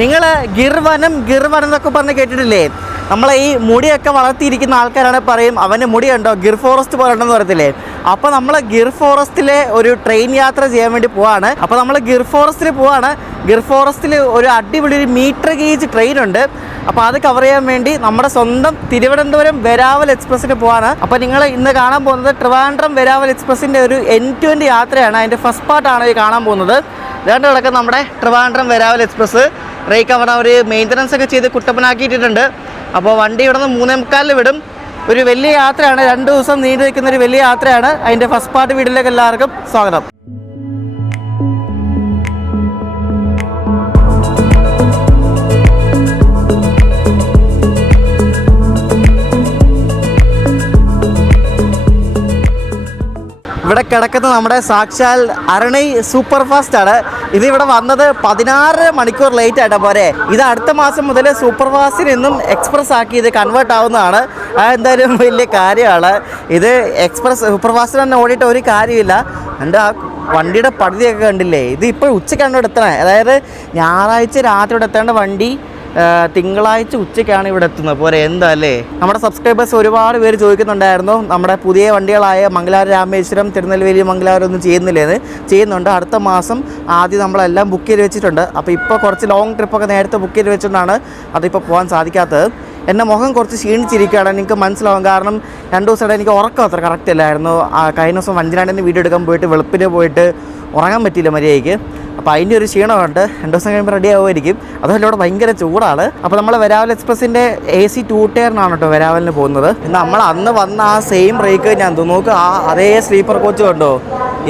നിങ്ങൾ ഗിർവനം എന്നൊക്കെ പറഞ്ഞ് കേട്ടിട്ടില്ലേ? നമ്മളെ ഈ മുടിയൊക്കെ വളർത്തിയിരിക്കുന്ന ആൾക്കാരാണ് പറയും അവൻ്റെ മുടിയുണ്ടോ ഗിർ ഫോറസ്റ്റ് പോലെ ഉണ്ടെന്ന് പറയത്തില്ലേ. അപ്പോൾ നമ്മൾ ഗിർ ഫോറസ്റ്റിലെ ഒരു ട്രെയിൻ യാത്ര ചെയ്യാൻ വേണ്ടി പോവാണ്. അപ്പോൾ നമ്മൾ ഗിർ ഫോറസ്റ്റിൽ പോവാണ്. ഗിർ ഫോറസ്റ്റിൽ ഒരു അടിപൊളി ഒരു മീറ്റർ ഗേജ് ട്രെയിൻ ഉണ്ട്. അപ്പോൾ അത് കവർ ചെയ്യാൻ വേണ്ടി നമ്മുടെ സ്വന്തം തിരുവനന്തപുരം വെരാവൽ എക്സ്പ്രസ്സിന് പോവാണ്. അപ്പോൾ നിങ്ങൾ ഇന്ന് കാണാൻ പോകുന്നത് ട്രിവാൻഡ്രം വെരാവൽ എക്സ്പ്രസ്സിൻ്റെ ഒരു എൻഡ് യാത്രയാണ്. അതിൻ്റെ ഫസ്റ്റ് പാർട്ടാണ് ഈ കാണാൻ പോകുന്നത്. ഇതാണ്ട് കിടക്കുന്ന നമ്മുടെ ട്രിവാൻഡ്രം വെരാവൽ എക്സ്പ്രസ് റേക്ക് അവിടെ ഒരു മെയിൻ്റനൻസ് ഒക്കെ ചെയ്ത് കുട്ടപ്പനാക്കിയിട്ടുണ്ട്. അപ്പോൾ വണ്ടി ഇവിടെ നിന്ന് 3:45 വിടും. ഒരു വലിയ യാത്രയാണ്, 2 ദിവസം നീണ്ടു നിൽക്കുന്ന ഒരു വലിയ യാത്രയാണ്. അതിൻ്റെ ഫസ്റ്റ് പാർട്ട് വീഡിയോയിലേക്ക് എല്ലാവർക്കും സ്വാഗതം. ഇവിടെ കിടക്കുന്നത് നമ്മുടെ സാക്ഷാൽ അരണൈ സൂപ്പർ ഫാസ്റ്റ് ആണ്. ഇതിവിടെ വന്നത് 16 മണിക്കൂർ ലേറ്റ് ആയിട്ടാണ് പോരെ. ഇത് അടുത്ത മാസം മുതൽ സൂപ്പർ ഫാസ്റ്റിൽ നിന്നും എക്സ്പ്രസ് ആക്കി ഇത് കൺവേർട്ട് ആവുന്നതാണ്. അതെന്തായാലും വലിയ കാര്യമാണ്. ഇത് എക്സ്പ്രസ് സൂപ്പർ ഫാസ്റ്റിൽ തന്നെ ഓടിയിട്ട് ഒരു കാര്യമില്ല. എൻ്റെ ആ വണ്ടിയുടെ പകുതിയൊക്കെ കണ്ടില്ലേ? ഇത് ഇപ്പോൾ ഉച്ചയ്ക്കാണ് ഇവിടെ എത്തണേ. അതായത് ഞായറാഴ്ച രാത്രി ഇവിടെ എത്തേണ്ട വണ്ടി തിങ്കളാഴ്ച ഉച്ചയ്ക്കാണ് ഇവിടെ എത്തുന്നത്. പോരെ എന്താ അല്ലേ? നമ്മുടെ സബ്സ്ക്രൈബേഴ്സ് ഒരുപാട് പേര് ചോദിക്കുന്നുണ്ടായിരുന്നു നമ്മുടെ പുതിയ വണ്ടികളായ മംഗലാപുരം രാമേശ്വരം തിരുനെൽവേലി മംഗലാപുരം ഒന്നും ചെയ്യുന്നുണ്ട്. അടുത്ത മാസം ആദ്യം നമ്മളെല്ലാം ബുക്ക് ചെയ്ത് വെച്ചിട്ടുണ്ട്. അപ്പോൾ ഇപ്പോൾ കുറച്ച് ലോങ് ട്രിപ്പൊക്കെ നേരത്തെ ബുക്ക് ചെയ്ത് വെച്ചിട്ടുണ്ടാണ് അതിപ്പോൾ പോകാൻ സാധിക്കാത്തത്. എൻ്റെ മുഖം കുറച്ച് ക്ഷീണിച്ചിരിക്കുകയാണ്, നിങ്ങൾക്ക് മനസ്സിലാവും. കാരണം 2 ദിവസമായിട്ട് എനിക്ക് ഉറക്കം അത്ര കറക്റ്റ് അല്ലായിരുന്നു. കഴിഞ്ഞ ദിവസം വഞ്ചനാടിൻ്റെ വീഡിയോ എടുക്കാൻ പോയിട്ട് വെളുപ്പിന് പോയിട്ട് ഉറങ്ങാൻ പറ്റിയില്ല മര്യാദയ്ക്ക്. അപ്പോൾ അതിൻ്റെ ഒരു ക്ഷീണമുണ്ട്. 2 ദിവസം കഴിയുമ്പോൾ റെഡി ആവുമായിരിക്കും. അതുപോലെ ഇവിടെ ഭയങ്കര ചൂടാണ്. അപ്പോൾ നമ്മൾ വെരാവൽ എക്സ്പ്രസിൻ്റെ AC 2 ടയറിനാണ് കേട്ടോ വെരാവലിന് പോകുന്നത്. നമ്മൾ അന്ന് വന്ന ആ സെയിം റേക്ക് ഞാൻ നോക്ക്, അതേ സ്ലീപ്പർ കോച്ച് കണ്ടോ?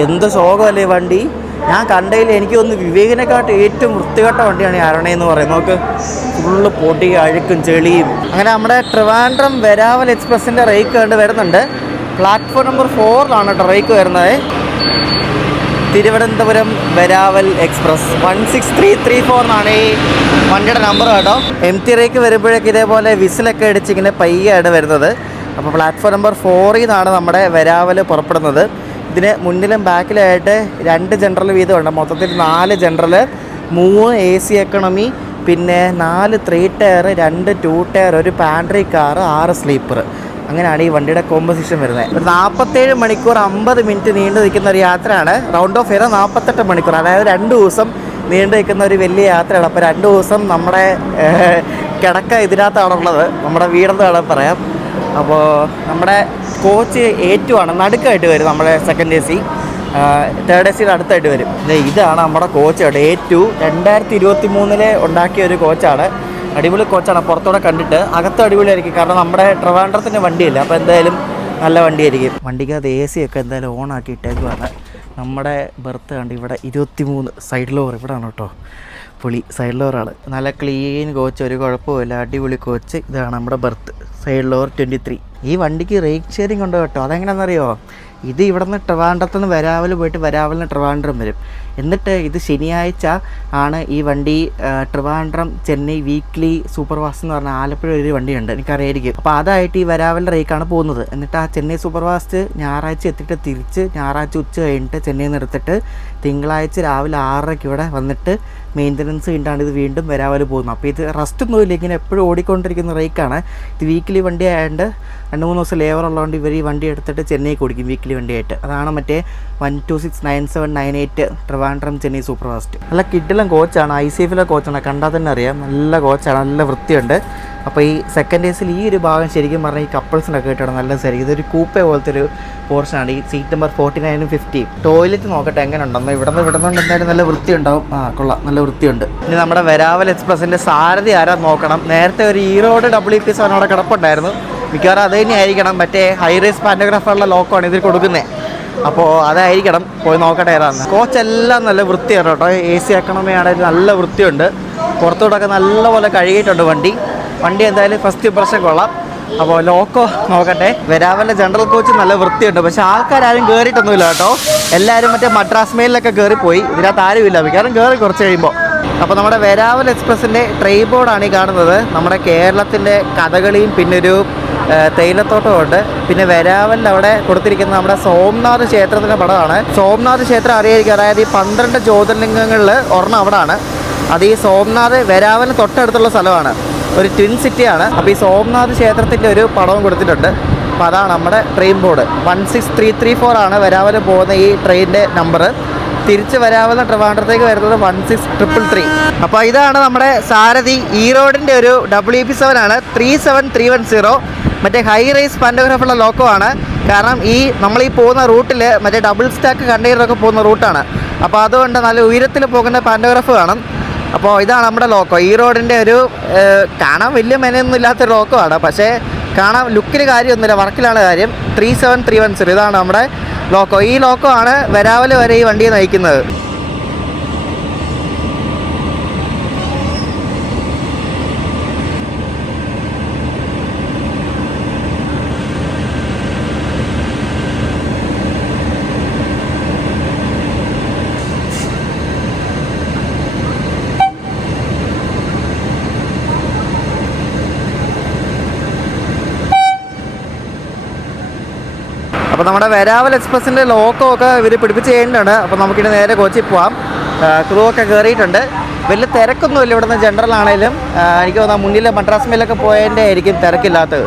എന്ത് ശോകമല്ലേ വണ്ടി. ഞാൻ കണ്ടതിൽ എനിക്ക് തോന്നുന്നു വിവേകിനെക്കാട്ട് ഏറ്റവും വൃത്തികെട്ട വണ്ടിയാണ് ഈ അരണയെന്ന് പറയുന്നത്. നോക്ക്, ഫുള്ള് പൊടി അഴുക്കും ചെളിയും. അങ്ങനെ നമ്മുടെ ട്രിവാൻഡ്രം വെരാവൽ എക്സ്പ്രസിൻ്റെ റേക്ക് കണ്ട് വരുന്നുണ്ട്. പ്ലാറ്റ്ഫോം നമ്പർ 4 കേട്ടോ റേക്ക് വരുന്നത്. തിരുവനന്തപുരം വെരാവൽ എക്സ്പ്രസ് 16334 എന്നാണ് ഈ വണ്ടിയുടെ നമ്പർ കേട്ടോ. MT റേക്ക് വരുമ്പോഴേക്ക് ഇതേപോലെ വിസിലൊക്കെ അടിച്ച് ഇങ്ങനെ പയ്യാണ് വരുന്നത്. അപ്പോൾ പ്ലാറ്റ്ഫോം നമ്പർ 4 നിന്നാണ് നമ്മുടെ വെരാവൽ പുറപ്പെടുന്നത്. ഇതിന് മുന്നിലും ബാക്കിലായിട്ട് 2 ജനറൽ വീതമുണ്ട്. മൊത്തത്തിൽ 4 ജനറൽ, 3 AC എക്കണോമി, പിന്നെ 4 3 ടയർ, 2 2 ടയർ, ഒരു പാൻട്രി കാർ, 6 സ്ലീപ്പർ. അങ്ങനെയാണ് ഈ വണ്ടിയുടെ കോമ്പോസിഷൻ വരുന്നത്. ഒരു 47 മണിക്കൂർ 50 മിനിറ്റ് നീണ്ടു നിൽക്കുന്ന ഒരു യാത്രയാണ്. റൗണ്ട് ഓഫ് ചെയ്താൽ 48 മണിക്കൂർ, അതായത് 2 ദിവസം നീണ്ടു നിൽക്കുന്ന ഒരു വലിയ യാത്രയാണ്. അപ്പോൾ 2 ദിവസം നമ്മുടെ കിടക്ക ഇതിനകത്താണുള്ളത്, നമ്മുടെ വീടെന്ന് വേണം പറയാം. അപ്പോൾ നമ്മുടെ കോച്ച് A2 ആണ്, നടുക്കായിട്ട് വരും. നമ്മുടെ സെക്കൻഡ് AC, തേർഡ് AC അടുത്തായിട്ട് വരും. ഇതാണ് നമ്മുടെ കോച്ച് കേട്ടോ. A2 2023 ഉണ്ടാക്കിയ ഒരു കോച്ചാണ്. അടിപൊളി കോച്ചാണ്. പുറത്തോടെ കണ്ടിട്ട് അകത്ത് അടിപൊളിയായിരിക്കും. കാരണം നമ്മുടെ ട്രിവാൻഡ്രത്തിൻ്റെ വണ്ടിയില്ല, അപ്പോൾ എന്തായാലും നല്ല വണ്ടിയായിരിക്കും. വണ്ടിക്കകത്ത് AC ഒക്കെ എന്തായാലും ഓണാക്കി ഇട്ടേക്കുവാണ്. നമ്മുടെ ബർത്ത് കണ്ട് ഇവിടെ 23 സൈഡ് ലോർ ഇവിടെയാണ് കേട്ടോ. പൊളി സൈഡ് ലോറാണ്. നല്ല ക്ലീൻ കോച്ച്, ഒരു കുഴപ്പമില്ല, അടിപൊളി കോച്ച്. ഇതാണ് നമ്മുടെ ബർത്ത്, സൈഡ് ലോർ 23. ഈ വണ്ടിക്ക് റേക്ക് ഷെയറിംഗ് ഉണ്ട് കേട്ടോ. അതെങ്ങനെയാണെന്നറിയോ? ഇത് ഇവിടെ നിന്ന് ട്രിവാൻഡ്രത്ത് നിന്ന് വെരാവൽ പോയിട്ട് വെരാവലിന് ട്രിവാൻഡ്രം വരും. എന്നിട്ട് ഇത് ശനിയാഴ്ച ആണ് ഈ വണ്ടി Trivandrum Chennai weekly super fast എന്ന് പറഞ്ഞാൽ ആലപ്പുഴ ഒരു വണ്ടിയുണ്ട്, എനിക്കറിയായിരിക്കും. അപ്പോൾ അതായിട്ട് ഈ വെരാവലിൻ്റെ റേക്കാണ് പോകുന്നത്. എന്നിട്ട് ആ ചെന്നൈ സൂപ്പർ ഫാസ്റ്റ് ഞായറാഴ്ച എത്തിയിട്ട് തിരിച്ച് ഞായറാഴ്ച ഉച്ച കഴിഞ്ഞിട്ട് ചെന്നൈയിൽ നിന്ന് എടുത്തിട്ട് തിങ്കളാഴ്ച രാവിലെ 6:30 ഇവിടെ വന്നിട്ട് മെയിൻ്റനൻസ് കഴിഞ്ഞാണ് ഇത് വീണ്ടും വെരാവൽ പോകുന്നത്. അപ്പോൾ ഇത് റെസ്റ്റ് ഒന്നുമില്ല, ഇങ്ങനെ എപ്പോഴും ഓടിക്കൊണ്ടിരിക്കുന്ന റേക്കാണ്. ഇത് വീക്കിലി വണ്ടി ആയതുകൊണ്ട് 2-3 ദിവസം ലേബർ ഉള്ളതുകൊണ്ട് ഇവർ ഈ വണ്ടി എടുത്തിട്ട് ചെന്നൈക്ക് ഓടിക്കും വീക്കിലി വണ്ടിയായിട്ട്. അതാണ് മറ്റേ 1269798 ട്രിവാൻഡ്രം ചെന്നൈ സൂപ്പർ ഫാസ്റ്റ്. നല്ല കിഡിലും കോച്ചാണ്, ICFലെ കോച്ചാണ്, കണ്ടാൽ തന്നെ അറിയാം. നല്ല കോച്ചാണ്, നല്ല വൃത്തിയുണ്ട്. അപ്പോൾ ഈ സെക്കൻഡ് AC ഈ ഒരു ഭാഗം ശരിക്കും പറഞ്ഞാൽ ഈ കപ്പിൾസിനൊക്കെ കിട്ടണം നല്ല ശരി. ഇതൊരു കൂപ്പേ പോലത്തെ ഒരു പോർഷനാണ്. ഈ സീറ്റ് നമ്പർ 49 50. ടോയ്ലറ്റ് നോക്കട്ടെ എങ്ങനെ ഉണ്ടെന്ന്. വിടുന്നുണ്ട് എന്തായാലും നല്ല വൃത്തി ഉണ്ടാവും. കൊള്ളാം, നല്ല വൃത്തിയുണ്ട്. ഇനി നമ്മുടെ വെരാവൽ എക്സ്പ്രസിൻ്റെ സാരഥി ആരാ നോക്കണം. നേരത്തെ ഒരു ഈറോഡ് WP7 അവിടെ കിടപ്പുണ്ടായിരുന്നു. മിക്കവാറും അത് തന്നെ ആയിരിക്കണം. മറ്റേ ഹൈ റേസ് പാൻറ്റോഗ്രാഫറുള്ള ലോക്കാണ് ഇതിൽ കൊടുക്കുന്നത്. അപ്പോൾ അതായിരിക്കണം, പോയി നോക്കട്ടെ ഏതാണെന്ന്. കോച്ചെല്ലാം നല്ല വൃത്തിയാണ് കേട്ടോ. AC എക്കണോമി ആണെങ്കിൽ നല്ല വൃത്തിയുണ്ട്. പുറത്തോട്ടൊക്കെ നല്ലപോലെ കഴുകിയിട്ടുണ്ട് വണ്ടി. എന്തായാലും ഫസ്റ്റ് ഇംപ്രഷൻ കൊള്ളാം. അപ്പോൾ ലോക്കോ നോക്കട്ടെ. വെരാവലിൻ്റെ ജനറൽ കോച്ച് നല്ല വൃത്തിയുണ്ട്. പക്ഷേ ആൾക്കാരും കയറിയിട്ടൊന്നുമില്ല കേട്ടോ. എല്ലാവരും മറ്റേ മദ്രാസ് മെയിലൊക്കെ കയറിപ്പോയി. ഇതിനകത്ത് ആരുമില്ല, മിക്കവാറും കയറി കുറച്ച് കഴിയുമ്പോൾ. അപ്പോൾ നമ്മുടെ വെരാവൽ എക്സ്പ്രസിൻ്റെ ട്രൈ ബോർഡാണ് ഈ കാണുന്നത്. നമ്മുടെ കേരളത്തിൻ്റെ കഥകളിയും പിന്നെ ഒരു തേയിലത്തോട്ടമുണ്ട്. പിന്നെ വെരാവലിൽ അവിടെ കൊടുത്തിരിക്കുന്ന നമ്മുടെ സോംനാഥ് ക്ഷേത്രത്തിൻ്റെ പടമാണ്. സോംനാഥ് ക്ഷേത്രം അറിയായിരിക്കും, അതായത് ഈ 12 ജ്യോതിർലിംഗങ്ങളിൽ ഒരെണ്ണം അവിടെയാണ്. അത് ഈ സോംനാഥ് വെരാവലിന് തൊട്ടടുത്തുള്ള സ്ഥലമാണ്, ഒരു ട്വിൻ സിറ്റിയാണ്. അപ്പോൾ ഈ സോംനാഥ് ക്ഷേത്രത്തിൻ്റെ ഒരു പടവും കൊടുത്തിട്ടുണ്ട്. അപ്പോൾ അതാണ് നമ്മുടെ ട്രെയിൻ ബോർഡ്. 16334 ആണ് വെരാവൽ പോകുന്ന ഈ ട്രെയിനിൻ്റെ നമ്പർ. തിരിച്ച് വരാവുന്ന ട്രിവാൻഡ്രത്തേക്ക് വരുന്നത് 16333. അപ്പോൾ ഇതാണ് നമ്മുടെ സാരഥി ഈറോഡിൻ്റെ ഒരു WP7 ആണ്, 37310. മറ്റേ ഹൈ റേസ് പാൻറ്റോഗ്രാഫുള്ള ലോക്കോ ആണ്. കാരണം നമ്മൾ ഈ പോകുന്ന റൂട്ടിൽ മറ്റേ ഡബിൾ സ്റ്റാക്ക് കണ്ടെയ്നറൊക്കെ പോകുന്ന റൂട്ടാണ്. അപ്പോൾ അതുകൊണ്ട് നല്ല ഉയരത്തിൽ പോകുന്ന പാൻറ്റോഗ്രാഫ് കാണും. അപ്പോൾ ഇതാണ് നമ്മുടെ ലോക്കോ. ഈറോഡിൻ്റെ ഒരു കാണാൻ വലിയ മെനയൊന്നും ഇല്ലാത്തൊരു ലോക്കോ ആണ്, പക്ഷേ കാണാൻ ലുക്കിൽ കാര്യമൊന്നുമില്ല, വർക്കിലാണ് കാര്യം. 37310 ഇതാണ് നമ്മുടെ ലോക്കോ. ഈ ലോക്കോ ആണ് വെരാവൽ വരെ ഈ വണ്ടിയെ നയിക്കുന്നത്. അപ്പോൾ നമ്മുടെ വെരാവൽ എക്സ്പ്രസിൻ്റെ ലോക്കോ ഒക്കെ ഇവർ പിടിപ്പിച്ച് ചെയ്യുന്നുണ്ട്. അപ്പോൾ നമുക്കിനി നേരെ കോച്ചിൽ പോവാം. ക്രൂ ഒക്കെ കയറിയിട്ടുണ്ട്. വലിയ തിരക്കൊന്നുമില്ല ഇവിടുന്ന്. ജനറൽ ആണെങ്കിലും എനിക്ക് തോന്നുന്നു മുന്നിൽ മദ്രാസ് മേലൊക്കെ പോയതിൻ്റെ ആയിരിക്കും തിരക്കില്ലാത്തത്.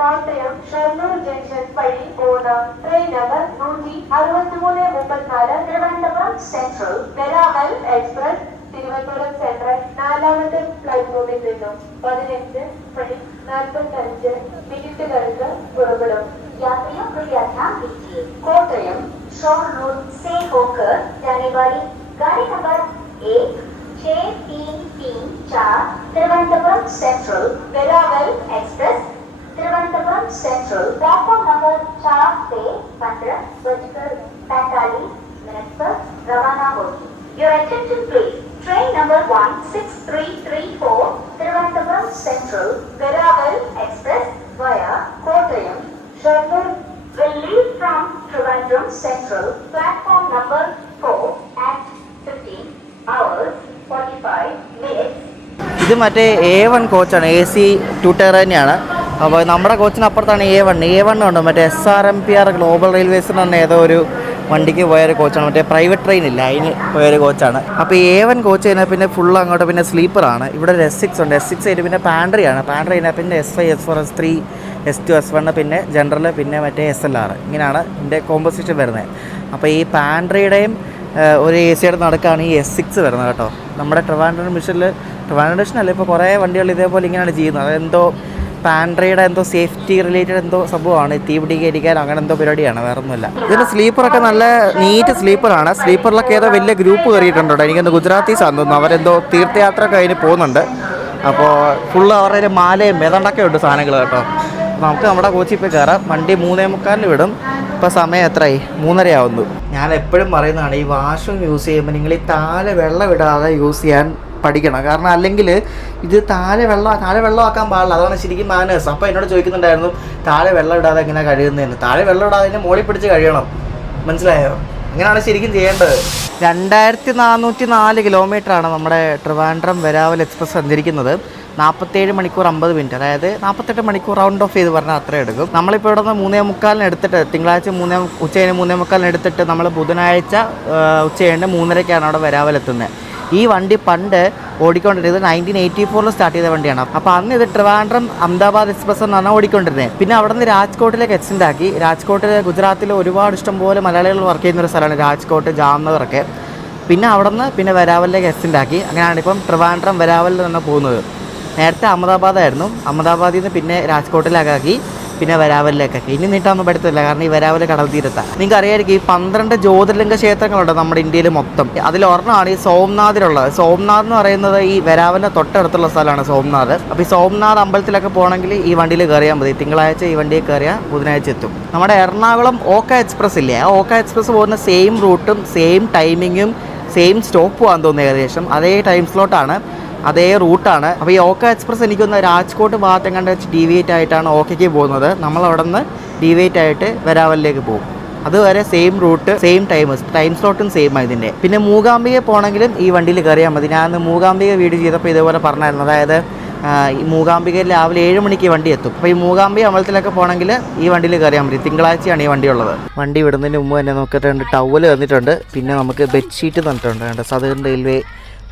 കോട്ടയം ഷൊർണൂർ ജംഗ്ഷൻ വഴി പോകുന്ന train number 16334 Thiruvananthapuram central Veraval express Thiruvananthapuram central 4ാമത്തെ പ്ലാറ്റ്ഫോമിൽ നിന്നും 15:45 മിനിറ്റുകൾക്ക് പുറപ്പെടും. यात्रियों कृपया ध्यान दीजिए, कोटयम शोरनूर से होकर जाने वाली गाड़ी number 16334 Thiruvananthapuram central Veraval express Thiruvananthapuram central platform number 4 से 15:45 पर रवाना होगी. Your attention please. Train number 16334 Thiruvananthapuram central Veraval express via Kottayam Shornur will leave from Trivandrum Central platform number 4 at 15:45. ഇത് മറ്റേ A1 കോച്ചാണ്, AC 2 ടയർ തന്നെയാണ്. അപ്പോൾ നമ്മുടെ കോച്ചിനപ്പുറത്താണ് A1 ഉണ്ട്. മറ്റേ SRMPR ഗ്ലോബൽ റെയിൽവേസിന് തന്നെ ഏതോ ഒരു വണ്ടിക്ക് പോയൊരു കോച്ചാണ്, മറ്റേ പ്രൈവറ്റ് ട്രെയിൻ ഇല്ല അതിന് പോയൊരു കോച്ചാണ്. അപ്പോൾ A1 കോച്ച് കഴിഞ്ഞാൽ പിന്നെ ഫുൾ അങ്ങോട്ട് പിന്നെ സ്ലീപ്പറാണ്. ഇവിടെ ഒരു S6 ഉണ്ട്. S6 ആയിട്ട് പിന്നെ പാൻട്രിയാണ്. പാൻട്രി കഴിഞ്ഞാൽ പിന്നെ S5 S4 S3 S2 S1 പിന്നെ ജനറൽ പിന്നെ മറ്റേ SLR, ഇങ്ങനെയാണ് ഇതിൻ്റെ കോമ്പോസിഷൻ വരുന്നത്. അപ്പോൾ ഈ പാൻട്രിയുടെയും ഒരു AC-യുടെ നടക്കാണ് ഈ S6 വരുന്നത് കേട്ടോ. നമ്മുടെ ട്രിവാൻഡ്രം ഡിവിഷനല്ല ഇപ്പോൾ കുറേ വണ്ടികൾ ഇതേപോലെ ഇങ്ങനെയാണ് ചെയ്യുന്നത്. അതെന്തോ പാൻട്രിയുടെ എന്തോ സേഫ്റ്റി റിലേറ്റഡ് എന്തോ സംഭവമാണ്, തീ പിടിക്കാതിരിക്കാൻ അങ്ങനെ എന്തോ പരിപാടിയാണ്, വേറെ ഒന്നുമില്ല. ഇതിൻ്റെ സ്ലീപ്പറൊക്കെ നല്ല നീറ്റ് സ്ലീപ്പറാണ്. സ്ലീപ്പറിലൊക്കെ ഏതോ വലിയ ഗ്രൂപ്പ് കയറിയിട്ടുണ്ടോ, എനിക്കൊന്ന് ഗുജറാത്തീസ് ആണെന്ന് തോന്നുന്നു. അവരെന്തോ തീർത്ഥയാത്രയൊക്കെ അതിന് പോകുന്നുണ്ട്. അപ്പോൾ ഫുള്ള് അവരുടെ മാലയും ഏതാണ്ടൊക്കെ ഉണ്ട് സാധനങ്ങൾ കേട്ടോ. നമുക്ക് നമ്മുടെ കോച്ചിൽ പോയി കയറാം. വണ്ടി 3:45 വിടും. ഇപ്പോൾ സമയം എത്രയായി? 3:30 ആവുന്നു. ഞാൻ എപ്പോഴും പറയുന്നതാണ്, ഈ വാഷ്റൂം യൂസ് ചെയ്യുമ്പോൾ നിങ്ങൾ ഈ താഴെ വെള്ളം ഇടാതെ യൂസ് ചെയ്യാൻ പഠിക്കണം. കാരണം അല്ലെങ്കിൽ ഇത് താഴെ വെള്ളമാക്കാൻ പാടില്ല. അതാണ് ശരിക്കും മാനേഴ്സ്. അപ്പോൾ എന്നോട് ചോദിക്കുന്നുണ്ടായിരുന്നു താഴെ വെള്ളം ഇടാതെ എങ്ങനെ കഴിയുന്നതെന്ന്. താഴെ വെള്ളം ഇടാതെ തന്നെ മോളിൽ പിടിച്ച് കഴിയണം, മനസ്സിലായോ? അങ്ങനെയാണ് ശരിക്കും ചെയ്യേണ്ടത്. 2404 കിലോമീറ്ററാണ് നമ്മുടെ ട്രിവാൻഡ്രം വെരാവൽ എക്സ്പ്രസ് സഞ്ചരിക്കുന്നത്. 47 മണിക്കൂർ 50 മിനിറ്റ്, അതായത് 48 മണിക്കൂർ റൗണ്ട് ഓഫ് ചെയ്ത് പറഞ്ഞാൽ അത്രയും എടുക്കും. നമ്മളിപ്പോൾ ഇവിടെ നിന്ന് 3:45 എടുത്തിട്ട്, തിങ്കളാഴ്ച ഉച്ചകഴിഞ്ഞ് 3:45 എടുത്തിട്ട് നമ്മൾ ബുധനാഴ്ച ഉച്ചകഴിഞ്ഞ് 3:30 അവിടെ വെരാവലെത്തുന്നത്. ഈ വണ്ടി പണ്ട് ഓടിക്കൊണ്ടിരുന്നത് 1984 സ്റ്റാർട്ട് ചെയ്ത വണ്ടിയാണ്. അപ്പോൾ അന്ന് ഇത് ട്രിവാൻഡ്രം അഹമ്മദാബാദ് എക്സ്പ്രസ് എന്നാണ് ഓടിക്കൊണ്ടിരുന്നത്. പിന്നെ അവിടെ നിന്ന് രാജ്കോട്ടിലേക്ക് എക്സ്റ്റെൻഡ് ആക്കി. രാജ്കോട്ട് ഗുജറാത്തിൽ ഒരുപാട് ഇഷ്ടംപോലെ മലയാളികൾ വർക്ക് ചെയ്യുന്ന ഒരു സ്ഥലമാണ് രാജ്കോട്ട്, ജാംനഗറൊക്കെ. പിന്നെ അവിടെ നിന്ന് പിന്നെ വെരാവലിലേക്ക് എക്സ്റ്റെൻഡ് ആക്കി. അങ്ങനെയാണ് ഇപ്പം ട്രിവാൻഡ്രം വെരാവലിൽ നിന്ന് പോകുന്നത്. നേരത്തെ അഹമ്മദാബാദായിരുന്നു. അഹമ്മദാബാദിൽ നിന്ന് പിന്നെ രാജ്കോട്ടിലേക്കാക്കി, പിന്നെ വെരാവലിലേക്കാക്കി. ഇനി നീട്ടാനൊന്നും പറ്റത്തില്ല, കാരണം ഈ വെരാവൽ കടൽ തീരത്താണ്. നിങ്ങൾക്ക് അറിയാമായിരിക്കും, ഈ 12 ജ്യോതിർലിംഗ ക്ഷേത്രങ്ങളുണ്ട് നമ്മുടെ ഇന്ത്യയിൽ മൊത്തം. അതിലൊരെണ്ണമാണ് ഈ സോംനാഥിലുള്ളത്. സോംനാഥ് എന്ന് പറയുന്നത് ഈ വെരാവലിൻ്റെ തൊട്ടടുത്തുള്ള സ്ഥലമാണ് സോംനാഥ്. അപ്പോൾ ഈ സോംനാഥ് അമ്പലത്തിലൊക്കെ പോകണമെങ്കിൽ ഈ വണ്ടിയിൽ കയറിയാൽ മതി. തിങ്കളാഴ്ച ഈ വണ്ടിയിൽ കയറിയാൽ ബുധനാഴ്ച എത്തും. നമ്മുടെ എറണാകുളം ഓക്ക എക്സ്പ്രസ് ഇല്ലേ, ആ ഓക്ക എക്സ്പ്രസ് പോകുന്ന സെയിം റൂട്ടും സെയിം ടൈമിങ്ങും സെയിം സ്റ്റോപ്പും ആണെന്ന് തോന്നുന്നു. ഏകദേശം അതേ ടൈം സ്ലോട്ടാണ്, അതേ റൂട്ടാണ്. അപ്പോൾ ഈ ഓക്ക എക്സ്പ്രസ് എനിക്കൊന്ന് രാജ്കോട്ട് ഭാഗത്തും കണ്ട് ഡീവിയേറ്റ് ആയിട്ടാണ് ഓക്കയ്ക്ക് പോകുന്നത്. നമ്മളവിടെ നിന്ന് ഡീവിയേറ്റ് ആയിട്ട് വെരാവലിലേക്ക് പോകും. അതുവരെ സെയിം റൂട്ട്, സെയിം ടൈം സ്ലോട്ടും സെയിം ഇതിൻ്റെ. പിന്നെ മൂകാംബിക പോകണമെങ്കിലും ഈ വണ്ടിയിൽ കയറിയാൽ മതി. ഞാൻ മൂകാംബിക വീഡിയോ ചെയ്തപ്പോൾ ഇതേപോലെ പറഞ്ഞായിരുന്നു. അതായത് ഈ മൂകാംബികയിൽ രാവിലെ 7 മണിക്ക് വണ്ടി എത്തും. അപ്പോൾ ഈ മൂകാംബിക അമ്പലത്തിലൊക്കെ പോകണമെങ്കിൽ ഈ വണ്ടിയിൽ കയറിയാൽ മതി. തിങ്കളാഴ്ചയാണ് ഈ വണ്ടി ഉള്ളത്. വണ്ടി വിടുന്നതിന് മുമ്പ് തന്നെ നോക്കിയിട്ടുണ്ട്, ടവൽ തന്നിട്ടുണ്ട്, പിന്നെ നമുക്ക് ബെഡ്ഷീറ്റ് തന്നിട്ടുണ്ട്. Southern railway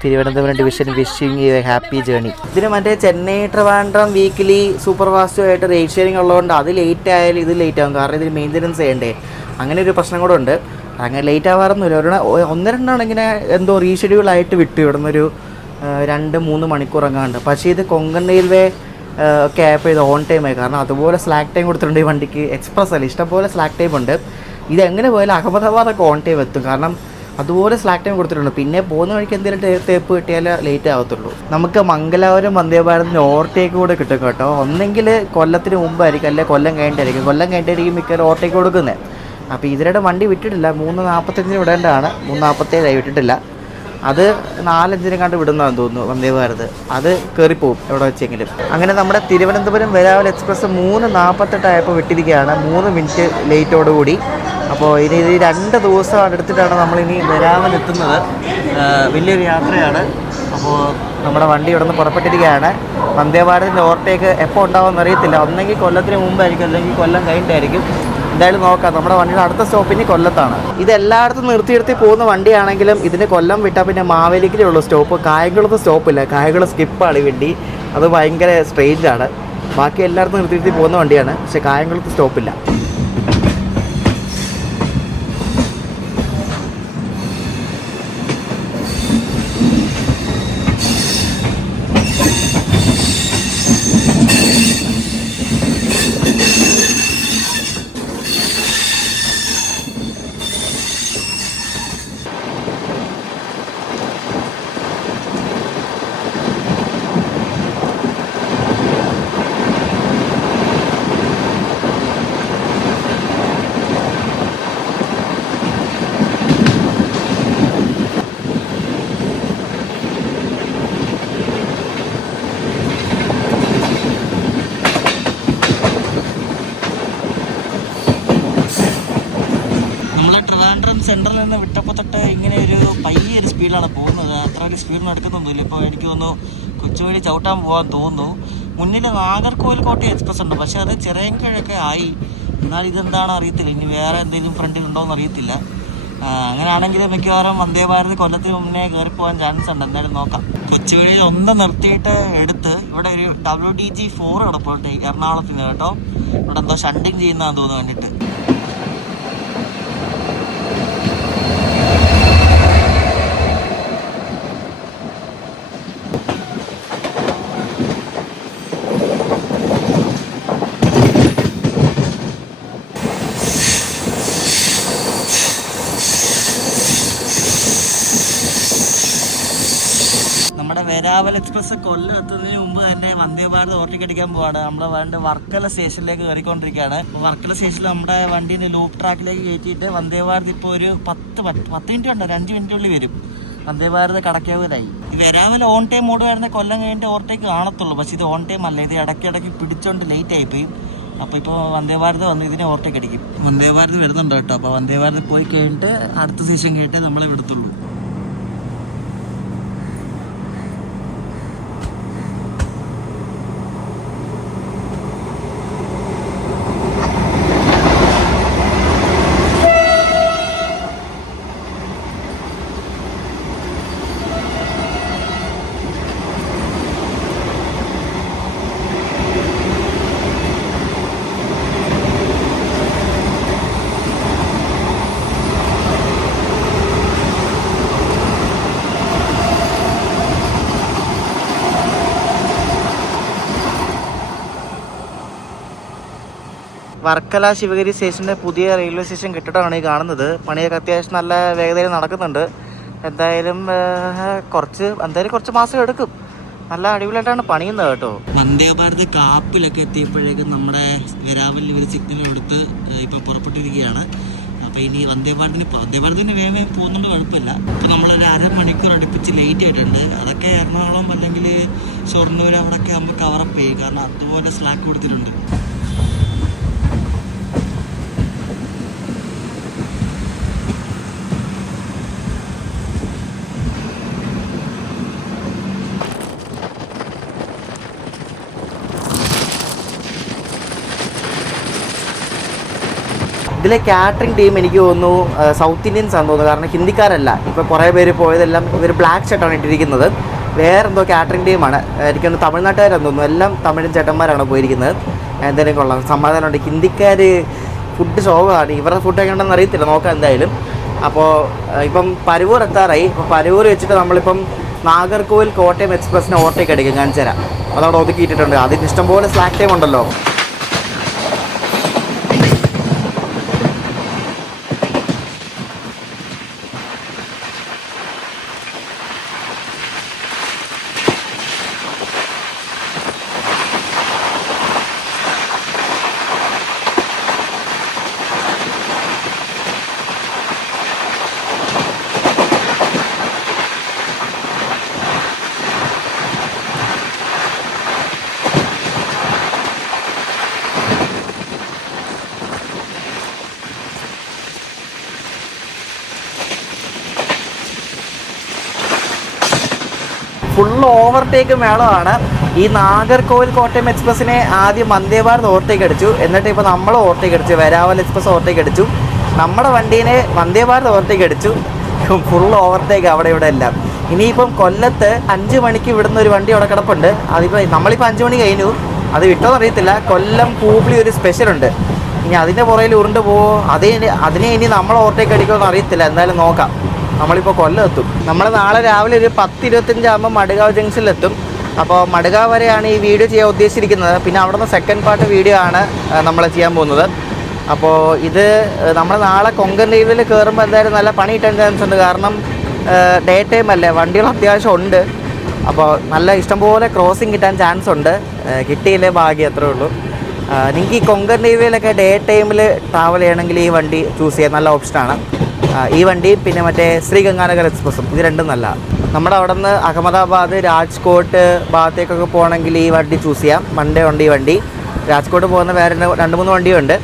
Thiruvananthapuram division wishing you a happy journey. ഇതിന് മറ്റേ ചെന്നൈ ട്രിവാൻഡ്രം വീക്കിലി സൂപ്പർ ഫാസ്റ്റുമായിട്ട് റേറ്റ് ഷെയറിംഗ് ഉള്ളതുകൊണ്ട് അത് ലേറ്റ് ആയാലും ഇത് ലേറ്റ് ആകും. കാരണം ഇതിന് മെയിൻ്റനൻസ് ചെയ്യണ്ടേ, അങ്ങനെ ഒരു പ്രശ്നം കൂടെ ഉണ്ട്. അങ്ങനെ ലേറ്റ് ആവാറൊന്നുമില്ല. ഒന്ന് രണ്ടാണ് ഇങ്ങനെ എന്തോ റീഷെഡ്യൂളായിട്ട് വിട്ടു ഇവിടുന്നൊരു 2-3 മണിക്കൂർ എങ്ങാണ്ട്. പക്ഷേ ഇത് കൊങ്കൺ റെയിൽവേ ഒക്കെ ആയപ്പോൾ ഇത് ഓൺ ടൈമായി. കാരണം അതുപോലെ സ്ലാക്ക് ടൈം കൊടുത്തിട്ടുണ്ട് ഈ വണ്ടിക്ക്. എക്സ്പ്രസ് അല്ല, ഇഷ്ടംപോലെ സ്ലാക്ക് ടൈം ഉണ്ട്. ഇതെങ്ങനെ പോയാലും അഹമ്മദാബാദൊക്കെ ഓൺ ടൈം എത്തും. കാരണം അതുപോലെ സ്ലാക്ക് ടൈം കൊടുത്തിട്ടുണ്ട്. പിന്നെ പോകുന്ന വഴിക്ക് എന്തെങ്കിലും തേപ്പ് കിട്ടിയാൽ ലേറ്റ് ആവത്തുള്ളൂ. നമുക്ക് മംഗലാപുരം വന്ദേ ഭാരതിന് ഓവർടേക്ക് കൂടെ കിട്ടും കേട്ടോ. ഒന്നെങ്കിൽ കൊല്ലത്തിന് മുമ്പായിരിക്കും, അല്ലെങ്കിൽ കൊല്ലം കഴിഞ്ഞിട്ടായിരിക്കും. കൊല്ലം കഴിഞ്ഞിട്ടായിരിക്കും മിക്കവാറും ഓവർടേക്ക് കൊടുക്കുന്നത്. അപ്പോൾ ഇതിനിടെ വണ്ടി വിട്ടിട്ടില്ല. 3:45 വിടേണ്ടതാണ്, 3:47 വിട്ടിട്ടില്ല. അത് 4:05 കണ്ട് വിടുന്നതാണെന്ന് തോന്നുന്നു വന്ദേ ഭാരത്. അത് കയറിപ്പോവും എവിടെ വെച്ചെങ്കിലും. അങ്ങനെ നമ്മുടെ തിരുവനന്തപുരം വെരാവൽ എക്സ്പ്രസ് 3:48 ആയപ്പോൾ വിട്ടിരിക്കുകയാണ്, 3 മിനിറ്റ് ലേറ്റോടുകൂടി. അപ്പോൾ ഇനി ഇത് 2 ദിവസം അടുത്തിട്ടാണ് നമ്മളിനി വെരാവൽ എത്തുന്നത്. വലിയൊരു യാത്രയാണ്. അപ്പോൾ നമ്മുടെ വണ്ടി ഇവിടെ നിന്ന് പുറപ്പെട്ടിരിക്കുകയാണ്. വന്ദേ ഭാരതിൻ്റെ ഓവർടേക്ക് എപ്പോൾ ഉണ്ടാവുമെന്ന് അറിയത്തില്ല. ഒന്നെങ്കിൽ കൊല്ലത്തിന് മുമ്പായിരിക്കും, അല്ലെങ്കിൽ കൊല്ലം കഴിഞ്ഞിട്ടായിരിക്കും. എന്തായാലും നോക്കാം. നമ്മുടെ വണ്ടിയുടെ അടുത്ത സ്റ്റോപ്പിന് കൊല്ലത്താണ്. ഇത് എല്ലായിടത്തും നിർത്തി പോകുന്ന വണ്ടിയാണെങ്കിലും ഇതിന് കൊല്ലം വിട്ടാൽ പിന്നെ മാവേലിക്കലേ ഉള്ളൂ സ്റ്റോപ്പ്. കായംകുളത്ത് സ്റ്റോപ്പില്ല, കായംകുളം സ്കിപ്പാണ് ഈ വണ്ടി. അത് ഭയങ്കര സ്ട്രെയിഞ്ചാണ്. ബാക്കി എല്ലായിടത്തും നിർത്തി പോകുന്ന വണ്ടിയാണ്, പക്ഷേ കായംകുളത്ത് സ്റ്റോപ്പില്ല. സെൻട്രലിൽ നിന്ന് വിട്ടപ്പോൾ തൊട്ട് ഇങ്ങനെ ഒരു പയ്യൊരു സ്പീഡിലാണ് പോകുന്നത്. അത്ര ഒരു സ്പീഡൊന്നും എടുക്കുന്നൊന്നുമില്ല. ഇപ്പോൾ എനിക്ക് തോന്നുന്നു കൊച്ചുവേലി ചവിട്ടാൻ പോകാൻ തോന്നുന്നു. മുന്നിൽ നാഗർകോവിൽ കോട്ടയം എക്സ്പ്രസ് ഉണ്ട്, പക്ഷേ അത് ചിറയൻകീഴൊക്കെ ആയി. എന്നാൽ ഇതെന്താണെന്ന് അറിയത്തില്ല, ഇനി വേറെ എന്തെങ്കിലും ഫ്രണ്ടിലുണ്ടോയെന്ന് അറിയത്തില്ല. അങ്ങനെയാണെങ്കിൽ മിക്കവാറും വന്ദേ ഭാരത് കൊല്ലത്തിന് മുന്നേ കയറിപ്പോകാൻ ചാൻസ് ഉണ്ട്. എന്തായാലും നോക്കാം. കൊച്ചുവേളിയിൽ ഒന്ന് നിർത്തിയിട്ട് എടുത്ത് ഇവിടെ ഒരു WDG4 കിടപ്പുണ്ട് എറണാകുളത്തിന് കേട്ടോ. ഇവിടെ എന്തോ ഷണ്ടിങ് ചെയ്യുന്നതാണെന്ന് തോന്നുന്നു കണ്ടിട്ട്. നമ്മുടെ വെരാവൽ എക്സ്പ്രസ് കൊല്ലം എത്തുന്നതിന് മുമ്പ് തന്നെ വന്ദേ ഭാരത് ഓവർടേക്ക് അടിക്കാൻ പോവാണ്. നമ്മുടെ വണ്ടി വർക്കല സ്റ്റേഷനിലേക്ക് കയറിക്കൊണ്ടിരിക്കുകയാണ്. വർക്കല സ്റ്റേഷനിൽ നമ്മുടെ വണ്ടീൻ്റെ ലൂപ്പ് ട്രാക്കിലേക്ക് കയറ്റിയിട്ട് വന്ദേ ഭാരത് ഇപ്പോൾ ഒരു 10 മിനിറ്റ് ഉണ്ട്, 5 മിനിറ്റുള്ളിൽ വരും. വന്ദേ ഭാരത് കടക്കാവൂരായി. ഈ വെരാവൽ ഓൺ ടൈം മോഡ് വരുന്ന കൊല്ലം കഴിഞ്ഞിട്ട് ഓവർടേക്ക് കാണത്തുള്ളൂ. പക്ഷേ ഇത് ഓൺ ടൈം അല്ല, ഇത് ഇടയ്ക്കിടയ്ക്ക് പിടിച്ചോണ്ട് ലേറ്റ് ആയിപ്പോയി. അപ്പോൾ ഇപ്പോൾ വന്ദേ ഭാരത് വന്ന് ഇതിനെ ഓവർടേക്ക് അടിക്കും. വന്ദേ ഭാരത് വരുന്നുണ്ട് കേട്ടോ. അപ്പോൾ വന്ദേ ഭാരത് പോയി കഴിഞ്ഞിട്ട് അടുത്ത സ്റ്റേഷൻ കഴിഞ്ഞിട്ട് നമ്മളെ വിടത്തുള്ളൂ. വർക്കല ശിവഗിരി സ്റ്റേഷൻ്റെ പുതിയ റെയിൽവേ സ്റ്റേഷൻ കെട്ടിടമാണ് ഈ കാണുന്നത്. പണിയൊക്കെ അത്യാവശ്യം നല്ല വേഗതയിൽ നടക്കുന്നുണ്ട്. എന്തായാലും കുറച്ച് മാസം എടുക്കും. നല്ല അടിപൊളിയായിട്ടാണ് പണിയുന്നത് കേട്ടോ. വന്ദേ ഭാരത് കാപ്പിലൊക്കെ എത്തിയപ്പോഴേക്കും നമ്മുടെ വെരാവലിൽ ഒരു സിഗ്നൽ കൊടുത്ത് ഇപ്പോൾ പുറപ്പെട്ടിരിക്കുകയാണ്. അപ്പോൾ ഇനി വന്ദേ ഭാരതിന് വേഗം പോകുന്നുണ്ട്, കുഴപ്പമില്ല. ഇപ്പോൾ നമ്മളൊരു 1/2 മണിക്കൂർ അടുപ്പിച്ച് ലേറ്റ് ആയിട്ടുണ്ട്. അതൊക്കെ എറണാകുളം അല്ലെങ്കിൽ ഷൊർണൂർ അവിടെയൊക്കെ ആകുമ്പോൾ കവറപ്പ് ചെയ്യും, കാരണം അതുപോലെ സ്ലാക്ക് കൊടുത്തിട്ടുണ്ട്. ഇതിലെ കാറ്ററിംഗ് ടീം എനിക്ക് തോന്നുന്നു സൗത്ത് ഇന്ത്യൻസ് ആണെന്ന് തോന്നുന്നു, കാരണം ഹിന്ദിക്കാരല്ല. ഇപ്പോൾ കുറേ പേര് പോയതെല്ലാം ഇവർ ബ്ലാക്ക് ഷർട്ടാണ് ഇട്ടിരിക്കുന്നത്. വേറെന്തോ കാറ്ററിംഗ് ടീമാണ്, എനിക്കൊന്ന് തമിഴ്നാട്ടുകാരെന്ന് തോന്നുന്നു. എല്ലാം തമിഴ് ചേട്ടന്മാരാണ് പോയിരിക്കുന്നത്. എന്തായാലും കൊള്ളാം, സമാധാനമുണ്ട്. ഹിന്ദിക്കാർ ഫുഡ് ഷോവാണ്, ഇവരുടെ ഫുഡ് എങ്ങനെയാണെന്ന് അറിയത്തില്ല, നോക്കാം എന്തായാലും. അപ്പോൾ ഇപ്പം പരവൂർ എത്താറായി. അപ്പോൾ പരവൂർ വെച്ചിട്ട് നമ്മളിപ്പം നാഗർകോവിൽ കോട്ടയം എക്സ്പ്രസ്സിന് ഓവർടേക്ക് അടിക്കും, കാണിച്ചു തരാം. അതവിടെ ഒതുക്കിയിട്ടിട്ടുണ്ട്. അതിന് ഇഷ്ടംപോലെ സ്ലാക്ക് ടൈം ഉണ്ടല്ലോ. ഫുൾ ഓവർടേക്ക് മേളമാണ്. ഈ നാഗർകോവിൽ കോട്ടയം എക്സ്പ്രസ്സിനെ ആദ്യം വന്ദേ ഭാരത് ഓവർടേക്ക് അടിച്ചു, എന്നിട്ട് ഇപ്പോൾ നമ്മൾ ഓവർടേക്ക് അടിച്ചു. വെരാവൽ എക്സ്പ്രസ് ഓവർടേക്ക് അടിച്ചു, നമ്മുടെ വണ്ടീനെ വന്ദേ ഭാരത് ഓവർടേക്ക് അടിച്ചു. ഫുൾ ഓവർടേക്ക് അവിടെ ഇവിടെ എല്ലാം. ഇനിയിപ്പം കൊല്ലത്ത് 5 മണിക്ക് വിടുന്ന ഒരു വണ്ടി അവിടെ കിടപ്പുണ്ട്. അതിപ്പോൾ നമ്മളിപ്പോൾ 5 മണി കഴിഞ്ഞു, അത് വിട്ടോന്ന് അറിയത്തില്ല. കൊല്ലം പൂബ്ലി ഒരു സ്പെഷ്യലുണ്ട്. ഇനി അതിൻ്റെ പുറയിൽ ഉരുണ്ട് പോവോ, അതിനെ ഇനി നമ്മൾ ഓവർടേക്ക് അടിക്കുമോ അറിയത്തില്ല. എന്തായാലും നോക്കാം. നമ്മളിപ്പോൾ കൊല്ലം എത്തും. നമ്മൾ നാളെ രാവിലെ ഒരു 10:25 ആകുമ്പോൾ മടുകാവ് ജംഗ്ഷനിലെത്തും. അപ്പോൾ മടുകാവ് വരെയാണ് ഈ വീഡിയോ ചെയ്യാൻ ഉദ്ദേശിച്ചിരിക്കുന്നത്. പിന്നെ അവിടെ നിന്ന് സെക്കൻഡ് പാർട്ട് വീഡിയോ ആണ് നമ്മൾ ചെയ്യാൻ പോകുന്നത്. അപ്പോൾ ഇത് നമ്മൾ നാളെ കൊങ്കൺ റെയിൽവേയിൽ കയറുമ്പോൾ എന്തായാലും നല്ല പണി കിട്ടാൻ ചാൻസ് ഉണ്ട്. കാരണം ഡേ ടൈം അല്ലേ, വണ്ടികൾ അത്യാവശ്യം ഉണ്ട്. അപ്പോൾ നല്ല ഇഷ്ടംപോലെ ക്രോസിങ് കിട്ടാൻ ചാൻസ് ഉണ്ട്. കിട്ടിയില്ലേ ഭാഗ്യം, അത്രേ ഉള്ളൂ. നിങ്ങൾക്ക് ഈ കൊങ്കൺ റെയിൽവേയിലൊക്കെ ഡേ ടൈമിൽ ട്രാവൽ ചെയ്യണമെങ്കിൽ ഈ വണ്ടി ചൂസ് ചെയ്യാൻ നല്ല ഓപ്ഷനാണ്. ഈ വണ്ടിയും പിന്നെ മറ്റേ ശ്രീഗംഗാനഗർ എക്സ്പ്രസ്സും, ഇത് രണ്ടും നല്ല. നമ്മുടെ അവിടെ നിന്ന് അഹമ്മദാബാദ്, രാജ്കോട്ട് ഭാഗത്തേക്കൊക്കെ പോകണമെങ്കിൽ ഈ വണ്ടി ചൂസ് ചെയ്യാം. മൺഡേ ഉണ്ട് ഈ വണ്ടി. രാജ്കോട്ട് പോകുന്ന വേറെ 2-3 വണ്ടിയുണ്ട്.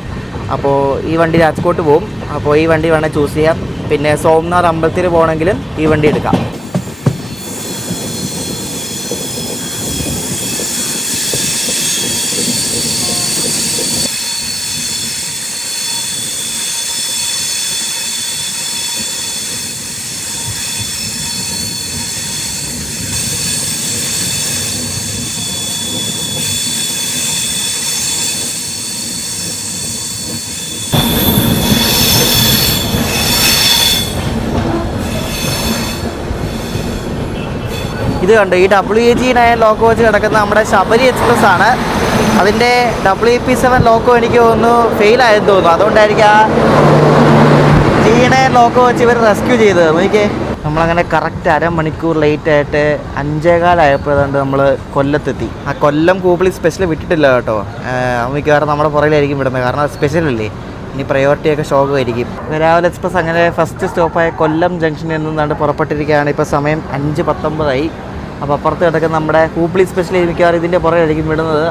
അപ്പോൾ ഈ വണ്ടി രാജ്കോട്ട് പോകും. അപ്പോൾ ഈ വണ്ടി വേണേൽ ചൂസ് ചെയ്യാം. പിന്നെ സോംനാഥ് അമ്പലത്തിൽ പോകണമെങ്കിലും ഈ വണ്ടി എടുക്കാം. ഇത് കണ്ടു, ഈ WAG9 ലോക്കോ വെച്ച് കിടക്കുന്ന നമ്മുടെ ശബരി എക്സ്പ്രസ് ആണ്. അതിൻ്റെ WP7 ലോക്കോ എനിക്ക് തോന്നുന്നു ഫെയിലായെന്ന് തോന്നുന്നു. അതുകൊണ്ടായിരിക്കും ആ G9 ലോക്കോ വെച്ച് ഇവർ റെസ്ക്യൂ ചെയ്തത്. നോക്കിയേ, നമ്മളങ്ങനെ കറക്റ്റ് അരമണിക്കൂർ ലേറ്റായിട്ട് 5:15 നമ്മൾ കൊല്ലത്തെത്തി. ആ കൊല്ലം കൂപ്പിളി സ്പെഷ്യൽ വിട്ടിട്ടില്ല കേട്ടോ. മിക്കവാറും നമ്മുടെ പുറകിലായിരിക്കും വിടുന്നത്, കാരണം സ്പെഷ്യലല്ലേ. ഇനി പ്രയോറിറ്റിയൊക്കെ ഷോക്കായിരിക്കും. വെരാവൽ എക്സ്പ്രസ് അങ്ങനെ ഫസ്റ്റ് സ്റ്റോപ്പായ കൊല്ലം ജംഗ്ഷനിൽ നിന്നാണ്ട് പുറപ്പെട്ടിരിക്കുകയാണ്. ഇപ്പോൾ സമയം 5:19 അപ്പോൾ അപ്പുറത്ത് കിടക്കുന്ന നമ്മുടെ കൂപ്പിളി സ്പെഷ്യൽ മിക്കവാറും ഇതിൻ്റെ പുറകിലായിരിക്കും വിടുന്നത്.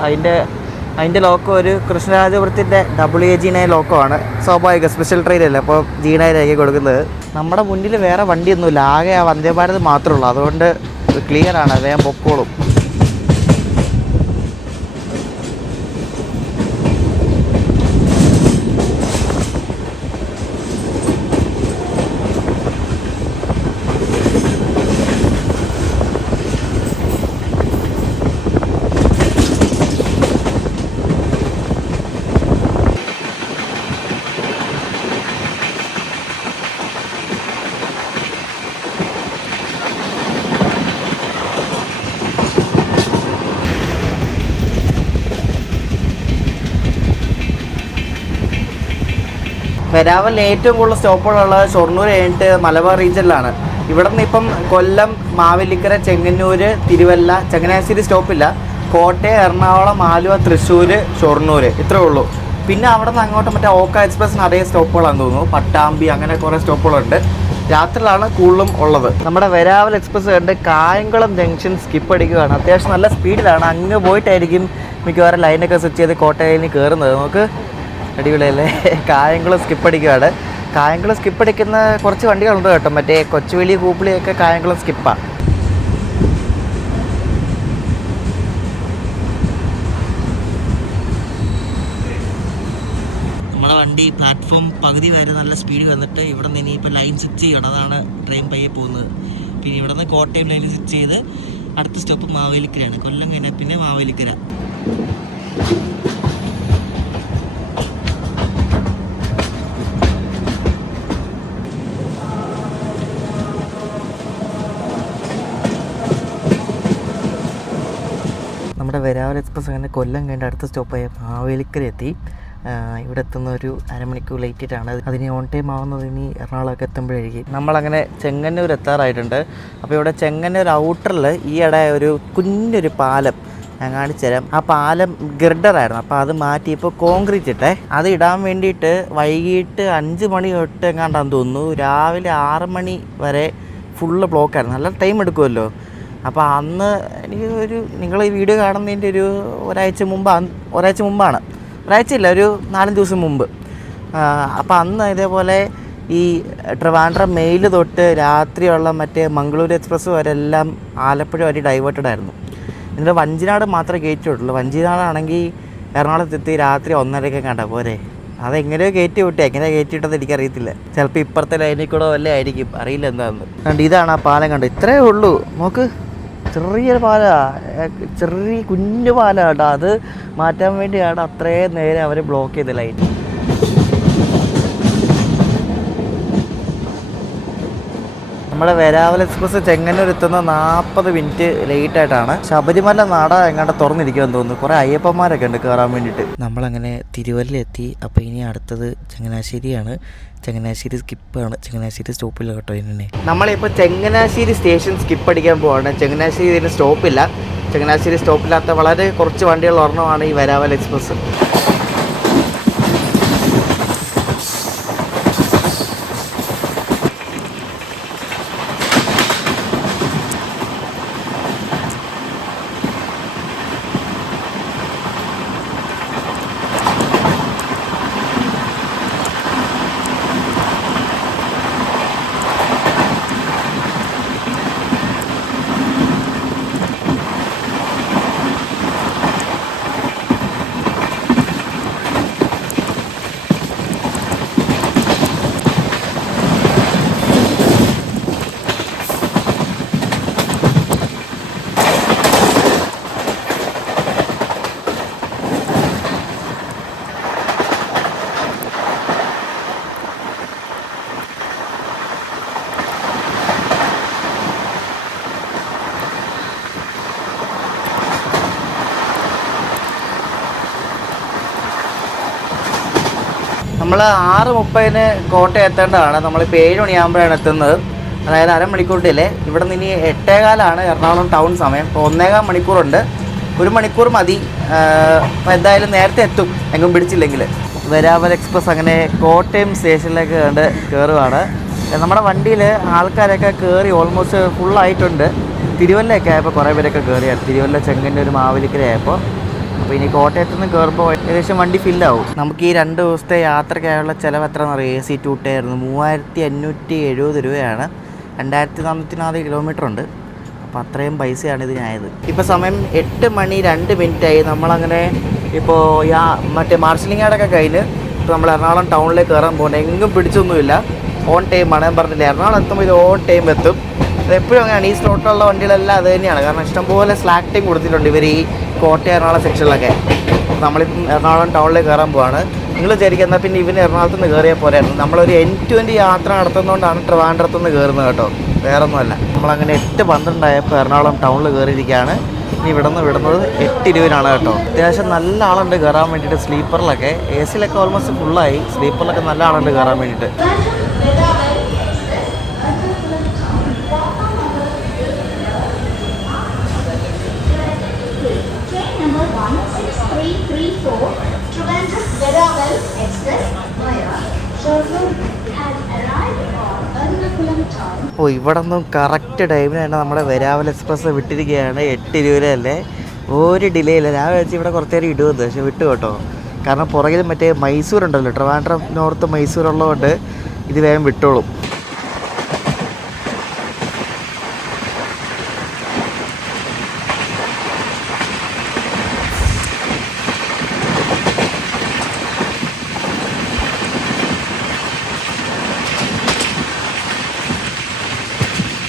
അതിൻ്റെ ലോക്കോ ഒരു കൃഷ്ണരാജപുരത്തിൻ്റെ WAG9 ലോക്കോ ആണ്. സ്വാഭാവിക സ്പെഷ്യൽ ട്രെയിനല്ലേ, അപ്പോൾ G9 ആയിരിക്കും കൊടുക്കുന്നത്. നമ്മുടെ മുന്നിൽ വേറെ വണ്ടിയൊന്നുമില്ല, ആകെ ആ വന്ദേ ഭാരത് മാത്രമേ ഉള്ളൂ. അതുകൊണ്ട് ക്ലിയറാണ്, വേഗം പൊക്കോളും. വെരാവലിന് ഏറ്റവും കൂടുതൽ സ്റ്റോപ്പുകളുള്ളത് ഷൊർണൂർ കഴിഞ്ഞിട്ട് മലബാർ റീജിയനിലാണ്. ഇവിടെ നിന്ന് ഇപ്പം കൊല്ലം, മാവേലിക്കര, ചെങ്ങന്നൂർ, തിരുവല്ല, ചങ്ങനാശ്ശേരി സ്റ്റോപ്പില്ല. കോട്ടയം, എറണാകുളം, ആലുവ, തൃശ്ശൂർ, ഷൊർണൂർ, ഇത്രേ ഉള്ളൂ. പിന്നെ അവിടെ നിന്ന് അങ്ങോട്ട് മറ്റേ ഓക്ക എക്സ്പ്രസ്സിന് അതേ സ്റ്റോപ്പുകളാണെന്ന് തോന്നുന്നു. പട്ടാമ്പി, അങ്ങനെ കുറേ സ്റ്റോപ്പുകളുണ്ട്. രാത്രിയിലാണ് കൂടുതലും ഉള്ളത്. നമ്മുടെ വെരാവൽ എക്സ്പ്രസ് കണ്ട് കായംകുളം ജംഗ്ഷൻ സ്കിപ്പ് അടിക്കുകയാണ്. അത്യാവശ്യം നല്ല സ്പീഡിലാണ്. അങ്ങ് പോയിട്ടായിരിക്കും മിക്കവാറും ലൈനൊക്കെ സ്വിച്ച് ചെയ്ത് കോട്ടയിൽ കയറുന്നത്. നമുക്ക് അടിപൊളിയല്ലേ. കായംകുളം സ്കിപ്പ് അടിക്കുകയാണ്. കായംകുളം സ്കിപ്പ് അടിക്കുന്ന കുറച്ച് വണ്ടികളുണ്ട് കേട്ടോ. മറ്റേ കൊച്ചുവേലി, കൂപ്പിളിയൊക്കെ കായംകുളം സ്കിപ്പാണ്. നമ്മുടെ വണ്ടി പ്ലാറ്റ്ഫോം പകുതി വരെ നല്ല സ്പീഡ് വന്നിട്ട് ഇവിടെ നിന്ന് ഇനിയിപ്പോൾ ലൈൻ സ്വിച്ച് ചെയ്യണം. അതാണ് ട്രെയിൻ പയ്യെ പോകുന്നത്. പിന്നെ ഇവിടെ നിന്ന് കോട്ടയം ലൈൻ സ്വിച്ച് ചെയ്ത് അടുത്ത സ്റ്റോപ്പ് മാവേലിക്കരയാണ്. കൊല്ലം കഴിഞ്ഞാൽ പിന്നെ മാവേലിക്കര. നമ്മുടെ വെരാവൽ എക്സ്പ്രസ് അങ്ങനെ കൊല്ലം കഴിഞ്ഞ അടുത്ത സ്റ്റോപ്പായ മാവേലിക്കര എത്തി. ഇവിടെ എത്തുന്ന ഒരു അരമണിക്കൂർ ലേറ്റിട്ടാണ്. അതിന് ഓൺ ടൈം ആവുന്നത് ഇനി എറണാകുളമൊക്കെ എത്തുമ്പോഴായിരിക്കും. നമ്മളങ്ങനെ ചെങ്ങന്നൂർ എത്താറായിട്ടുണ്ട്. അപ്പോൾ ഇവിടെ ചെങ്ങന്നൂർ ഔട്ടറിൽ ഈയിടെ ഒരു കുഞ്ഞൊരു പാലം ഞാൻ കാണിച്ചു തരാം. ആ പാലം ഗിർഡറായിരുന്നു. അപ്പോൾ അത് മാറ്റി ഇപ്പോൾ കോൺക്രീറ്റ് ഇട്ടേ. അത് ഇടാൻ വേണ്ടിയിട്ട് വൈകിട്ട് 5 മണി തൊട്ട് എങ്ങാണ്ടാന്ന് തോന്നുന്നു രാവിലെ 6 മണി വരെ ഫുള്ള് ബ്ലോക്കായിരുന്നു. നല്ല ടൈം എടുക്കുമല്ലോ. അപ്പോൾ അന്ന് എനിക്ക് നിങ്ങൾ ഈ വീഡിയോ കാണുന്നതിൻ്റെ ഒരാഴ്ച മുമ്പാണ്. ഒരാഴ്ചയില്ല, ഒരു 4 ദിവസം മുമ്പ്. അപ്പോൾ അന്ന് ഇതേപോലെ ഈ ട്രിവാൻഡ്രം മെയിൽ തൊട്ട് രാത്രിയുള്ള മറ്റേ മംഗളൂരു എക്സ്പ്രസ് വരെ എല്ലാം ആലപ്പുഴ വരെ ഡൈവേർട്ടഡ് ആയിരുന്നു. എന്നിട്ട് വഞ്ചിനാട് മാത്രമേ കയറ്റിവിട്ടുള്ളൂ. വഞ്ചിനാടാണെങ്കിൽ എറണാകുളത്തെത്തി രാത്രി 1:30 കണ്ടാൽ പോരെ. അതെങ്ങനെയോ കയറ്റി വിട്ടു. എങ്ങനെയാണ് കയറ്റിവിട്ടത് എനിക്കറിയത്തില്ല. ചിലപ്പോൾ ഇപ്പുറത്തെ ലൈനിൽ കൂടെ വല്ല ആയിരിക്കും, അറിയില്ല എന്താണെന്ന്. കണ്ട് ഇതാണ് ആ പാലം. കണ്ട് ഇത്രയേ ഉള്ളൂ. നോക്ക്, ചെറിയൊരു പാലമാണ്, ചെറിയ കുഞ്ഞു പാലമാണ് കേട്ടോ. അത് മാറ്റാൻ വേണ്ടിയാണ് അത്രയും നേരം അവർ ബ്ലോക്ക് ചെയ്ത ലൈൻ. നമ്മുടെ വെരാവൽ എക്സ്പ്രസ് ചെങ്ങന്നൂർ എത്തുന്ന 40 മിനിറ്റ് ലേറ്റായിട്ടാണ്. ശബരിമല നട എങ്ങാണ്ട് തുറന്നിരിക്കുമെന്ന് തോന്നുന്നു. കുറേ അയ്യപ്പന്മാരൊക്കെ ഉണ്ട് കയറാൻ വേണ്ടിയിട്ട്. നമ്മളങ്ങനെ തിരുവല്ലയിലെത്തി. അപ്പോൾ ഇനി അടുത്തത് ചങ്ങനാശ്ശേരിയാണ്. ചങ്ങനാശ്ശേരി സ്കിപ്പാണ്. ചങ്ങനാശ്ശേരി സ്റ്റോപ്പില്ല കേട്ടോ. ഇതിനെ നമ്മളിപ്പോൾ ചങ്ങനാശ്ശേരി സ്റ്റേഷൻ സ്കിപ്പ് അടിക്കാൻ പോവാണ്. ചങ്ങനാശ്ശേരി ഇതിന് സ്റ്റോപ്പില്ല. ചങ്ങനാശ്ശേരി സ്റ്റോപ്പില്ലാത്ത വളരെ കുറച്ച് വണ്ടികൾ ഒരെണ്ണമാണ് ഈ വെരാവൽ എക്സ്പ്രസ്. നമ്മൾ 6:30 കോട്ടയം എത്തേണ്ടതാണ്. നമ്മളിപ്പോൾ 7 മണിയാകുമ്പോഴാണ് എത്തുന്നത്. അതായത് അരമണിക്കൂർ ഡിലേ. ഇവിടെ നിന്ന് 8:15 എറണാകുളം ടൗൺ സമയം. ഇപ്പോൾ 1.25 മണിക്കൂറുണ്ട്. 1 മണിക്കൂർ മതി. അപ്പോൾ എന്തായാലും നേരത്തെ എത്തും എങ്ങും പിടിച്ചില്ലെങ്കിൽ. വെരാവൽ എക്സ്പ്രസ് അങ്ങനെ കോട്ടയം സ്റ്റേഷനിലേക്ക് കയറുവാണ്. നമ്മുടെ വണ്ടിയിൽ ആൾക്കാരൊക്കെ കയറി ഓൾമോസ്റ്റ് ഫുള്ളായിട്ടുണ്ട്. തിരുവല്ലയൊക്കെ ആയപ്പോൾ കുറേ പേരൊക്കെ കയറിയായിരുന്നു. തിരുവല്ല, ചെങ്ങന്നൂർ, മാവേലിക്കര ആയപ്പോൾ. അപ്പോൾ ഇനി കോട്ടയത്ത് നിന്ന് കയറുമ്പോൾ ഏകദേശം വണ്ടി ഫില്ലാവും. നമുക്ക് ഈ 2 ദിവസത്തെ യാത്രയ്ക്കായുള്ള ചിലവ് എത്രയെന്ന് അറിയാം. AC 2 ടയറായിരുന്നു. 3570 രൂപയാണ്. 2404 കിലോമീറ്റർ ഉണ്ട്. അപ്പോൾ അത്രയും പൈസയാണ് ഇതിനായത്. ഇപ്പോൾ സമയം 8 മണി 2 മിനിറ്റായി. നമ്മളങ്ങനെ ഇപ്പോൾ മറ്റേ മാർഷലിംഗ് യാർഡൊക്കെ കഴിഞ്ഞ് ഇപ്പോൾ നമ്മൾ എറണാകുളം ടൗണിലേക്ക് കയറാൻ പോകുന്നത്. എങ്ങും പിടിച്ചൊന്നുമില്ല. ഓൺ ടൈമാണ്. ഞാൻ പറഞ്ഞില്ല, എറണാകുളം എത്തുമ്പോൾ ഇത് ഓൺ ടൈം എത്തും. അതെപ്പോഴും അങ്ങനെയാണ്. ഈ സ്ലോട്ടിലുള്ള വണ്ടികളെല്ലാം അത് തന്നെയാണ്. കാരണം ഇഷ്ടംപോലെ സ്ലാക്ക് ടൈം കൊടുത്തിട്ടുണ്ട് ഇവർ ഈ കോട്ടയം എറണാകുളം സെക്ഷനിലൊക്കെ. നമ്മളിപ്പം എറണാകുളം ടൗണിലേക്ക് കയറാൻ പോവാണ്. നിങ്ങൾ വിചാരിക്കുക എന്നാൽ പിന്നെ ഇവന് എറണാകുളത്ത് നിന്ന് കയറിയാൽ പോരായിരുന്നു. നമ്മളൊരു N20 യാത്ര നടത്തുന്നതുകൊണ്ടാണ് ട്രിവാൻഡ്രത്ത് നിന്ന് കയറുന്നത് കേട്ടോ, വേറൊന്നുമല്ല. നമ്മളങ്ങനെ 8:12 ആയപ്പോൾ എറണാകുളം ടൗണിൽ കയറിയിരിക്കുകയാണ്. ഇനി വിടുന്നത് 8:20 കേട്ടോ. അത്യാവശ്യം നല്ല ആളുണ്ട് കയറാൻ വേണ്ടിയിട്ട്. സ്ലീപ്പറിലൊക്കെ AC-ലൊക്കെ ഓൾമോസ്റ്റ് ഫുള്ളായി. സ്ലീപ്പറിലൊക്കെ നല്ല ആളുണ്ട് കയറാൻ വേണ്ടിയിട്ട്. ഇവിടെ നിന്നും കറക്റ്റ് ടൈമിന് തന്നെ നമ്മുടെ വെരാവൽ എക്സ്പ്രസ് വിട്ടിരിക്കുകയാണ്. 8:20 അല്ലേ, ഒരു ഡിലേ ഇല്ല. ഞാൻ വെച്ച് ഇവിടെ കുറച്ച് നേരം ഇടുമെന്ന്, പക്ഷെ വിട്ടു കേട്ടോ. കാരണം പുറകിൽ മറ്റേ മൈസൂർ ഉണ്ടല്ലോ, ട്രിവാൻഡ്രം നോർത്ത് മൈസൂർ ഉള്ളതുകൊണ്ട് ഇത് വേഗം വിട്ടോളും.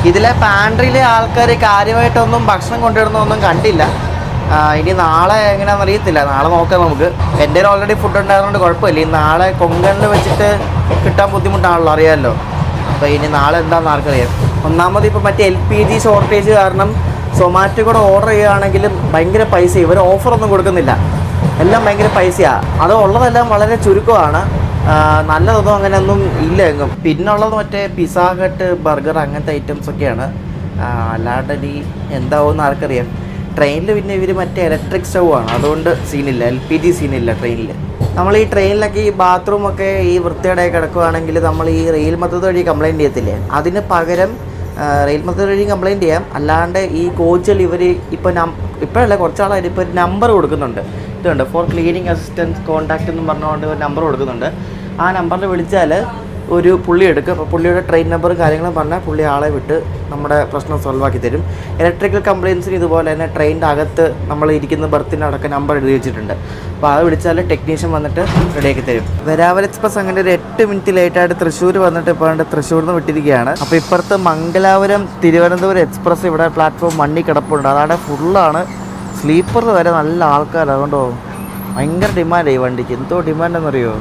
ഇതിലെ പാൻട്രിയിലെ ആൾക്കാർ കാര്യമായിട്ടൊന്നും ഭക്ഷണം കൊണ്ടുവരുന്നൊന്നും കണ്ടില്ല. ഇനി നാളെ എങ്ങനെയാണെന്ന് അറിയത്തില്ല, നാളെ നോക്കാം നമുക്ക്. എൻ്റെ ഓൾറെഡി ഫുഡ് ഉണ്ടായതുകൊണ്ട് കുഴപ്പമില്ല. ഈ നാളെ കൊങ്കണിൽ വെച്ചിട്ട് കിട്ടാൻ ബുദ്ധിമുട്ടാണല്ലോ, അറിയാമല്ലോ. അപ്പോൾ ഇനി നാളെ എന്താണെന്ന് ആർക്കറിയാം. ഒന്നാമത് ഇപ്പോൾ മറ്റേ LPG ഷോർട്ടേജ് കാരണം സൊമാറ്റോ കൂടെ ഓർഡർ ചെയ്യുകയാണെങ്കിലും ഭയങ്കര പൈസ. ഇവർ ഓഫറൊന്നും കൊടുക്കുന്നില്ല, എല്ലാം ഭയങ്കര പൈസയാണ്. അത് ഉള്ളതെല്ലാം വളരെ ചുരുക്കമാണ്, നല്ലതൊന്നും അങ്ങനെയൊന്നും ഇല്ല എങ്ങും. പിന്നുള്ളത് മറ്റേ പിസ്സ ഹട്ട്, ബർഗർ അങ്ങനത്തെ ഐറ്റംസൊക്കെയാണ്. അല്ലാണ്ട് ഇനി എന്താവുമെന്ന് ആർക്കറിയാം. ട്രെയിനിൽ പിന്നെ ഇവർ മറ്റേ ഇലക്ട്രിക് സ്റ്റൗ ആണ്, അതുകൊണ്ട് സീനില്ല, LPG സീനില്ല ട്രെയിനിൽ. നമ്മൾ ഈ ട്രെയിനിലൊക്കെ ഈ ബാത്റൂമൊക്കെ ഈ വൃത്തിയുടെ കിടക്കുകയാണെങ്കിൽ നമ്മൾ ഈ റെയിൽ മെത്തഡ് വഴി കംപ്ലയിൻറ്റ് ചെയ്യത്തില്ലേ, അതിന് പകരം റെയിൽ മെത്തഡ് വഴി കംപ്ലയിൻറ്റ് ചെയ്യാം. അല്ലാണ്ട് ഈ കോച്ചിൽ ഇവർ ഇപ്പോഴല്ല കുറച്ചാളായിട്ട് ഇപ്പോൾ ഒരു നമ്പർ കൊടുക്കുന്നുണ്ട്. ഇതുണ്ട്, ഫോർ ക്ലീനിങ് അസിസ്റ്റൻസ് കോൺടാക്റ്റ് എന്ന് പറഞ്ഞുകൊണ്ട് ഒരു നമ്പർ കൊടുക്കുന്നുണ്ട്. ആ നമ്പറിൽ വിളിച്ചാൽ ഒരു പുള്ളി എടുക്കും. അപ്പോൾ പുള്ളിയുടെ ട്രെയിൻ നമ്പറും കാര്യങ്ങളും പറഞ്ഞാൽ പുള്ളി ആളെ വിട്ട് നമ്മുടെ പ്രശ്നം സോൾവ് ആക്കി തരും. ഇലക്ട്രിക്കൽ കംപ്ലയിൻസിന് ഇതുപോലെ തന്നെ ട്രെയിനിൻ്റെ അകത്ത് നമ്മൾ ഇരിക്കുന്ന ബർത്തിൻ്റെ അടക്കം നമ്പർ എഴുതി വെച്ചിട്ടുണ്ട്. അപ്പോൾ അത് വിളിച്ചാൽ ടെക്നീഷ്യൻ വന്നിട്ട് റെഡിയാക്കി തരും. വെരാവൽ എക്സ്പ്രസ് അങ്ങനെ ഒരു 8 മിനിറ്റ് ലേറ്റായിട്ട് തൃശ്ശൂർ വന്നിട്ട് ഇപ്പോൾ തൃശ്ശൂരിൽ നിന്ന് വിട്ടിരിക്കുകയാണ്. അപ്പോൾ ഇപ്പുറത്ത് മംഗലാപുരം തിരുവനന്തപുരം എക്സ്പ്രസ് ഇവിടെ പ്ലാറ്റ്ഫോം മണ്ണി കിടപ്പുണ്ട്. അതാണ് ഫുള്ളാണ്, സ്ലീപ്പർ വരെ നല്ല ആൾക്കാർ. അതുകൊണ്ടോ ഭയങ്കര ഡിമാൻഡ് ഈ വണ്ടിക്ക്. എന്തോ ഡിമാൻഡെന്നറിയോ.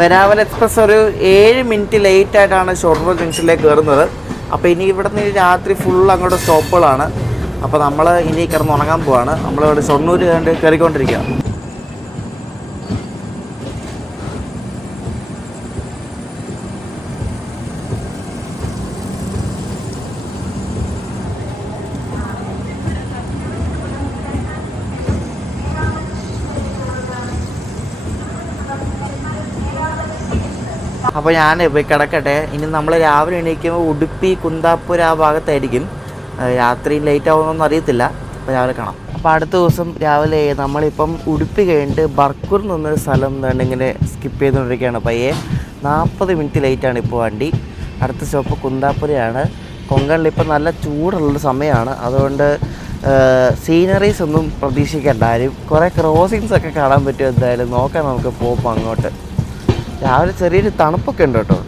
വെരാവൽ എക്സ്പ്രസ് ഒരു 7 മിനിറ്റ് ലേറ്റായിട്ടാണ് ഷൊർണൂർ ജംഗ്ഷനിലേക്ക് കയറുന്നത്. അപ്പോൾ ഇനി ഇവിടെ നിന്ന് രാത്രി ഫുൾ അങ്ങോട്ട് സ്റ്റോപ്പുകളാണ്. അപ്പോൾ നമ്മൾ ഇനി കിടന്ന് ഉണങ്ങാൻ പോവാണ്. നമ്മളിവിടെ ഷൊർണൂർ കയറിക്കൊണ്ടിരിക്കുക. അപ്പോൾ ഞാൻ പോയി കിടക്കട്ടെ. ഇനി നമ്മൾ രാവിലെ എണീക്കുമ്പോൾ ഉടുപ്പി, കുന്താപ്പൂർ ആ ഭാഗത്തായിരിക്കും. രാത്രി ലേറ്റ് ആവുമെന്നൊന്നും അറിയത്തില്ല. അപ്പോൾ രാവിലെ കാണാം. അപ്പോൾ അടുത്ത ദിവസം രാവിലെ നമ്മളിപ്പം ഉടുപ്പി കഴിഞ്ഞിട്ട് ബർക്കൂർ എന്നൊരു സ്ഥലം തന്നെ ഇങ്ങനെ സ്കിപ്പ് ചെയ്തുകൊണ്ടിരിക്കുകയാണ്. പയ്യെ 40 മിനിറ്റ് ലേറ്റാണ് ഇപ്പോൾ വണ്ടി. അടുത്ത സ്റ്റോപ്പ് കുന്താപ്പുരയാണ്. കൊങ്കണിൽ ഇപ്പം നല്ല ചൂടുള്ളൊരു സമയമാണ്, അതുകൊണ്ട് സീനറീസ് ഒന്നും പ്രതീക്ഷിക്കേണ്ട ആരും. കുറേ ക്രോസിങ്സൊക്കെ കാണാൻ പറ്റും. എന്തായാലും നോക്കാം നമുക്ക് പോകുമ്പോൾ അങ്ങോട്ട്. രാവിലെ ചെറിയൊരു തണുപ്പൊക്കെ ഉണ്ട് കേട്ടോ.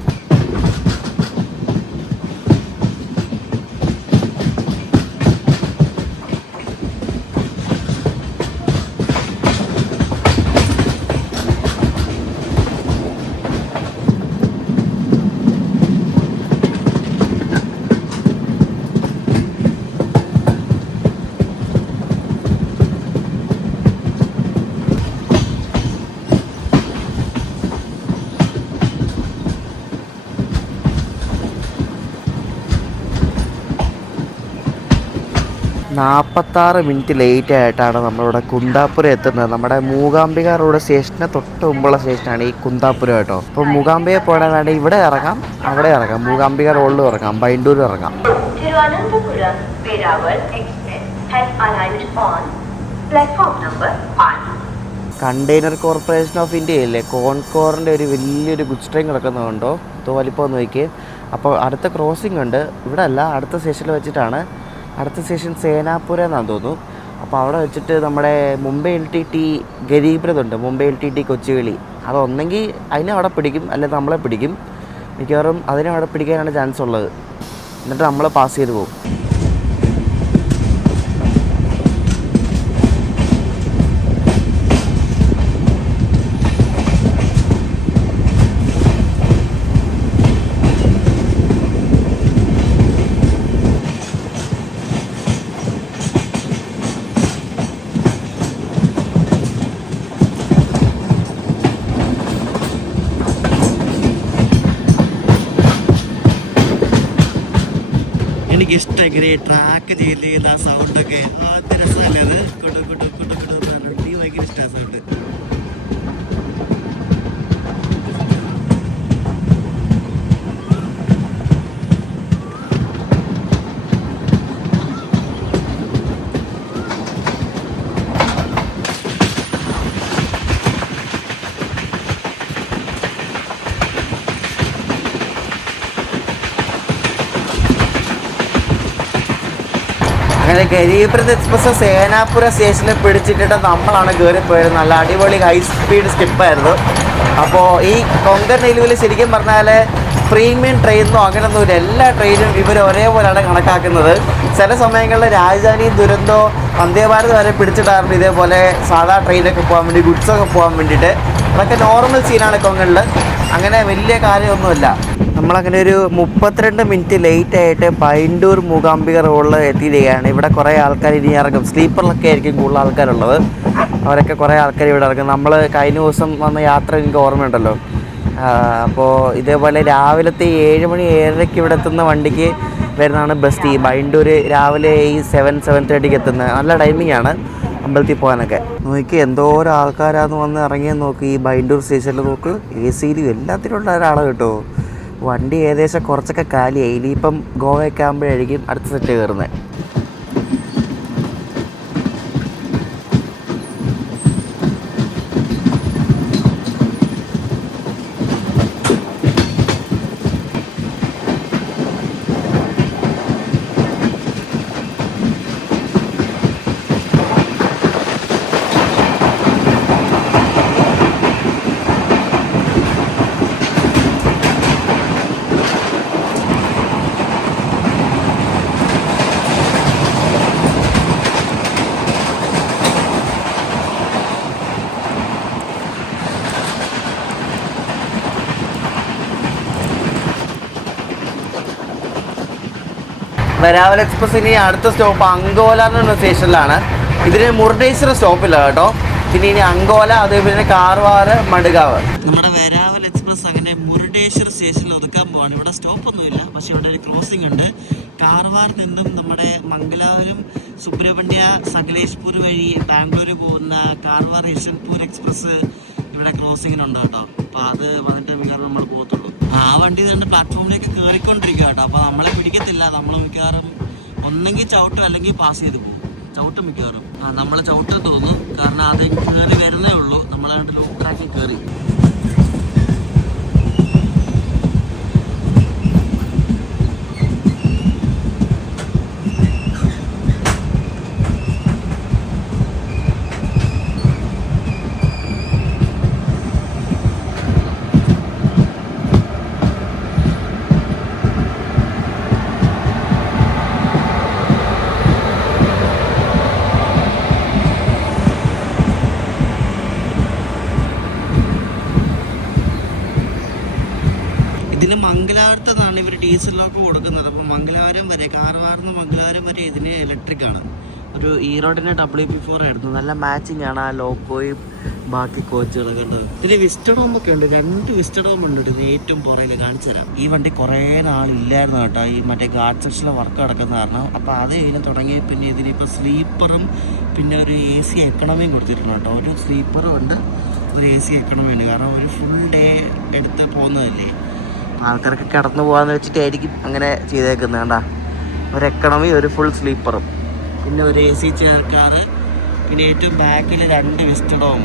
46 മിനിറ്റ് ലേറ്റ് ആയിട്ടാണ് നമ്മളിവിടെ കുന്താപ്പുരം എത്തുന്നത്. നമ്മുടെ മൂകാംബിക റോഡ് സ്റ്റേഷന് തൊട്ട് മുമ്പുള്ള സ്റ്റേഷനാണ് ഈ കുന്താപ്പുരം കേട്ടോ. അപ്പോൾ മൂകാംബിക പോകണമെന്നാണ് ഇവിടെ ഇറങ്ങാം, അവിടെ ഇറങ്ങാം, മൂകാംബിക റോഡിലും ഇറങ്ങാം, ബൈൻഡൂരും ഇറങ്ങാം. Thiruvananthapuram Veraval Express has arrived on platform number 1. Container corporation of India ഇല്ലേ, കോൺകോറിൻ്റെ ഒരു വലിയൊരു ഗുഡ്സ് ട്രെയിൻ കിടക്കുന്നുണ്ടോ, വലിപ്പം നോക്കി. അപ്പോൾ അടുത്ത ക്രോസിംഗ് ഉണ്ട്, ഇവിടെ അല്ല, അടുത്ത സ്റ്റേഷനിൽ വെച്ചിട്ടാണ്. അടുത്ത സ്റ്റേഷൻ സേനാപുരം എന്നാണ് തോന്നുന്നു. അപ്പോൾ അവിടെ വെച്ചിട്ട് നമ്മുടെ മുംബൈ LTT ഗരീബ് രഥ് ഉണ്ട്, മുംബൈ LTT കൊച്ചുവേളി. അതൊന്നെങ്കിൽ അതിനെ അവിടെ പിടിക്കും, അല്ലെങ്കിൽ നമ്മളെ പിടിക്കും. മിക്കവാറും അതിനെ അവിടെ പിടിക്കാനാണ് ചാൻസ് ഉള്ളത്. എന്നിട്ട് നമ്മൾ പാസ് ചെയ്ത് പോകും. എനിക്കിഷ്ടം ഇങ്ങനെ ട്രാക്ക് ചെയ്യുന്ന ആ സൗണ്ടൊക്കെ ആദ്യ രസമല്ലേ, അത് കൊണ്ടു കൊണ്ടു കൊണ്ടു കൊണ്ടു എനിക്ക് ഭയങ്കര ഇഷ്ടമാണ് സൗണ്ട്. അങ്ങനെ ഗരീബ് രഥ് എക്സ്പ്രസ് സേനാപുര സ്റ്റേഷനിൽ പിടിച്ചിട്ടിട്ട് നമ്മളാണ് കയറിപ്പോയത്. നല്ല അടിപൊളി ഹൈ സ്പീഡ് സ്കിപ്പായിരുന്നു. അപ്പോൾ ഈ കൊങ്കൺ റെയിൽവേയിൽ ശരിക്കും പറഞ്ഞാൽ പ്രീമിയം ട്രെയിനോ അങ്ങനെയൊന്നുമില്ല. എല്ലാ ട്രെയിനും ഇവർ ഒരേപോലെയാണ് കണക്കാക്കുന്നത്. ചില സമയങ്ങളിൽ രാജധാനി ദുരന്തോ വന്ദേഭാരത് വരെ പിടിച്ചിട്ടാറുണ്ട് ഇതേപോലെ സാധാ ട്രെയിനൊക്കെ പോകാൻ വേണ്ടി, ഗുഡ്സൊക്കെ പോകാൻ വേണ്ടിയിട്ട്. അതൊക്കെ നോർമൽ സീനാണ് കൊങ്കണിൽ, അങ്ങനെ വലിയ കാര്യമൊന്നുമില്ല. നമ്മളങ്ങനെ ഒരു 32 മിനിറ്റ് ലേറ്റ് ആയിട്ട് ബൈൻഡൂർ മൂകാംബിക റോഡിൽ എത്തിയിരിക്കുകയാണ്. ഇവിടെ കുറേ ആൾക്കാർ ഇനി ഇറങ്ങും. സ്ലീപ്പറിലൊക്കെ ആയിരിക്കും കൂടുതൽ ആൾക്കാരുള്ളത്. അവരൊക്കെ കുറേ ആൾക്കാർ ഇവിടെ ഇറങ്ങും. നമ്മൾ കഴിഞ്ഞ ദിവസം വന്ന യാത്ര എനിക്ക് ഓർമ്മയുണ്ടല്ലോ. അപ്പോൾ ഇതേപോലെ രാവിലത്തെ 7 മണി 7:30 ഇവിടെ എത്തുന്ന വണ്ടിക്ക് വരുന്നതാണ് ബെസ്റ്റ്. ഈ ബൈൻഡൂർ രാവിലെ ഈ 7-7:30 എത്തുന്നത് നല്ല ടൈമിംഗ് ആണ് അമ്പലത്തിൽ പോകാനൊക്കെ. നോക്കി എന്തോരം ആൾക്കാരാന്ന് വന്ന് ഇറങ്ങിയെന്ന് നോക്കി. ഈ ബൈൻഡൂർ സ്റ്റേഷനിൽ നോക്ക്, AC-യിലും എല്ലാത്തിനും ഉള്ള ഒരാളെ കേട്ടോ. വണ്ടി ഏകദേശം കുറച്ചൊക്കെ കാലിയായി. ഇനിയിപ്പം ഗോവയൊക്കെ ആകുമ്പോഴായിരിക്കും അടുത്ത സെറ്റ് കയറുന്നത്. വെരാവൽ എക്സ്പ്രസ് ഇനി അടുത്ത സ്റ്റോപ്പ് അങ്കോല എന്ന സ്റ്റേഷനിലാണ്. ഇതിന് മുരുടേശ്വര സ്റ്റോപ്പില്ല കേട്ടോ. പിന്നെ ഇനി അങ്കോല, അതേപോലെ കാർവാർ, മഡ്ഗാവ്. നമ്മുടെ വെരാവൽ എക്സ്പ്രസ് അങ്ങനെ മുരുടേശ്വർ സ്റ്റേഷനിൽ ഒതുക്കാൻ പോവാണ്. ഇവിടെ സ്റ്റോപ്പൊന്നുമില്ല, പക്ഷെ ഇവിടെ ഒരു ക്രോസിംഗ് ഉണ്ട്. കാർവാർ നിന്നും നമ്മുടെ മംഗലാപുരം, സുബ്രഹ്മണ്യ, സകലേഷ്പൂർ വഴി ബാംഗ്ലൂർ പോകുന്ന കാർവാർ യശ്വന്ത്പൂർ എക്സ്പ്രസ് ഇവിടെ ക്രോസിങ്ങിനുണ്ട് കേട്ടോ. അപ്പോൾ അത് വന്നിട്ട് മിക്കവാറും നമ്മൾ പോകത്തുള്ളൂ. ആ വണ്ടി തന്നെ പ്ലാറ്റ്ഫോമിലേക്ക് കയറിക്കൊണ്ടിരിക്കുക കേട്ടോ. അപ്പോൾ നമ്മളെ പിടിക്കത്തില്ല. നമ്മൾ മിക്കവാറും ഒന്നെങ്കിൽ ചവിട്ടും അല്ലെങ്കിൽ പാസ് ചെയ്ത് പോകും. ചവിട്ടും മിക്കവാറും. നമ്മൾ ചവിട്ടും തോന്നും, കാരണം അത് കയറി വരുന്നേ ഉള്ളൂ. നമ്മളായിട്ട് ലൂപ്പ് ട്രാക്കിൽ കയറി. ഇതിന് മംഗലാപുരത്താണ് ഇവർ ഡീസലിനൊക്കെ കൊടുക്കുന്നത്. അപ്പോൾ മംഗലാപുരം വരെ, കാർവാറിൽ നിന്ന് മംഗലാപുരം വരെ ഇതിന് ഇലക്ട്രിക് ആണ്. ഒരു ഈറോഡിൻ്റെ WP4 ആയിരുന്നു. നല്ല മാച്ചിങ് ആണ് ആ ലോക്കോയും ബാക്കി കോച്ചുകളൊക്കെ ഉണ്ട്. ഇതിന് വിസ്റ്റഡോം ഒക്കെ ഉണ്ട്. 2 വിസ്റ്റഡോം ഉണ്ട്. ഇത് ഏറ്റവും പുറകിൽ കാണിച്ചു തരാം. ഈ വണ്ടി കുറേ നാളില്ലായിരുന്നു കേട്ടോ, ഈ മറ്റേ ഗാർഡ് സെക്ഷനിലെ വർക്ക് നടക്കുന്ന കാരണം. അപ്പോൾ അത് കഴിഞ്ഞ് തുടങ്ങി. പിന്നെ ഇതിനിപ്പോൾ സ്ലീപ്പറും പിന്നെ ഒരു AC എക്കണോമിയും കൊടുത്തിട്ടുണ്ട് കേട്ടോ. ഒരു സ്ലീപ്പറും ഉണ്ട്, ഒരു AC എക്കണോമി ഉണ്ട്. കാരണം ഒരു ഫുൾ ഡേ എടുത്ത് പോകുന്നതല്ലേ, ആൾക്കാർക്ക് കിടന്നു പോകാന്ന് വെച്ചിട്ടായിരിക്കും അങ്ങനെ ചെയ്തേക്കുന്നത്. കണ്ടാ, ഒരു എക്കണോമി, ഒരു ഫുൾ സ്ലീപ്പറും, പിന്നെ ഒരു AC ചേർക്കാറ്, പിന്നെ ഏറ്റവും ബാക്കിൽ 2 വിസ്റ്റഡോം.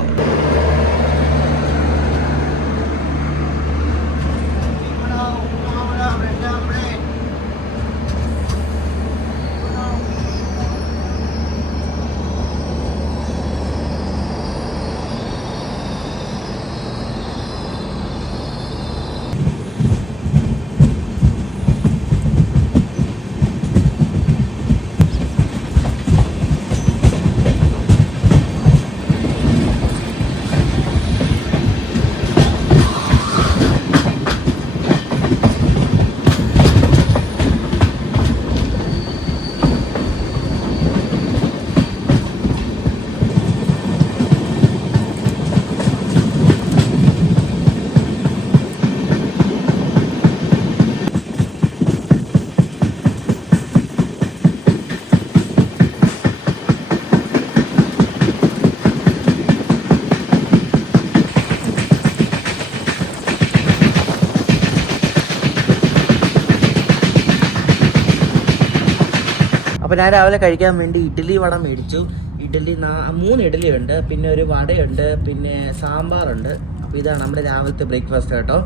അപ്പോൾ ഞാൻ രാവിലെ കഴിക്കാൻ വേണ്ടി ഇഡ്ഡലി വട മേടിച്ചു. ഇഡ്ഡലി 3 ഇഡ്ഡലി ഉണ്ട്, പിന്നെ ഒരു വടയുണ്ട്, പിന്നെ സാമ്പാറുണ്ട്. അപ്പോൾ ഇതാണ് നമ്മുടെ രാവിലത്തെ ബ്രേക്ക്ഫാസ്റ്റ് കേട്ടോ.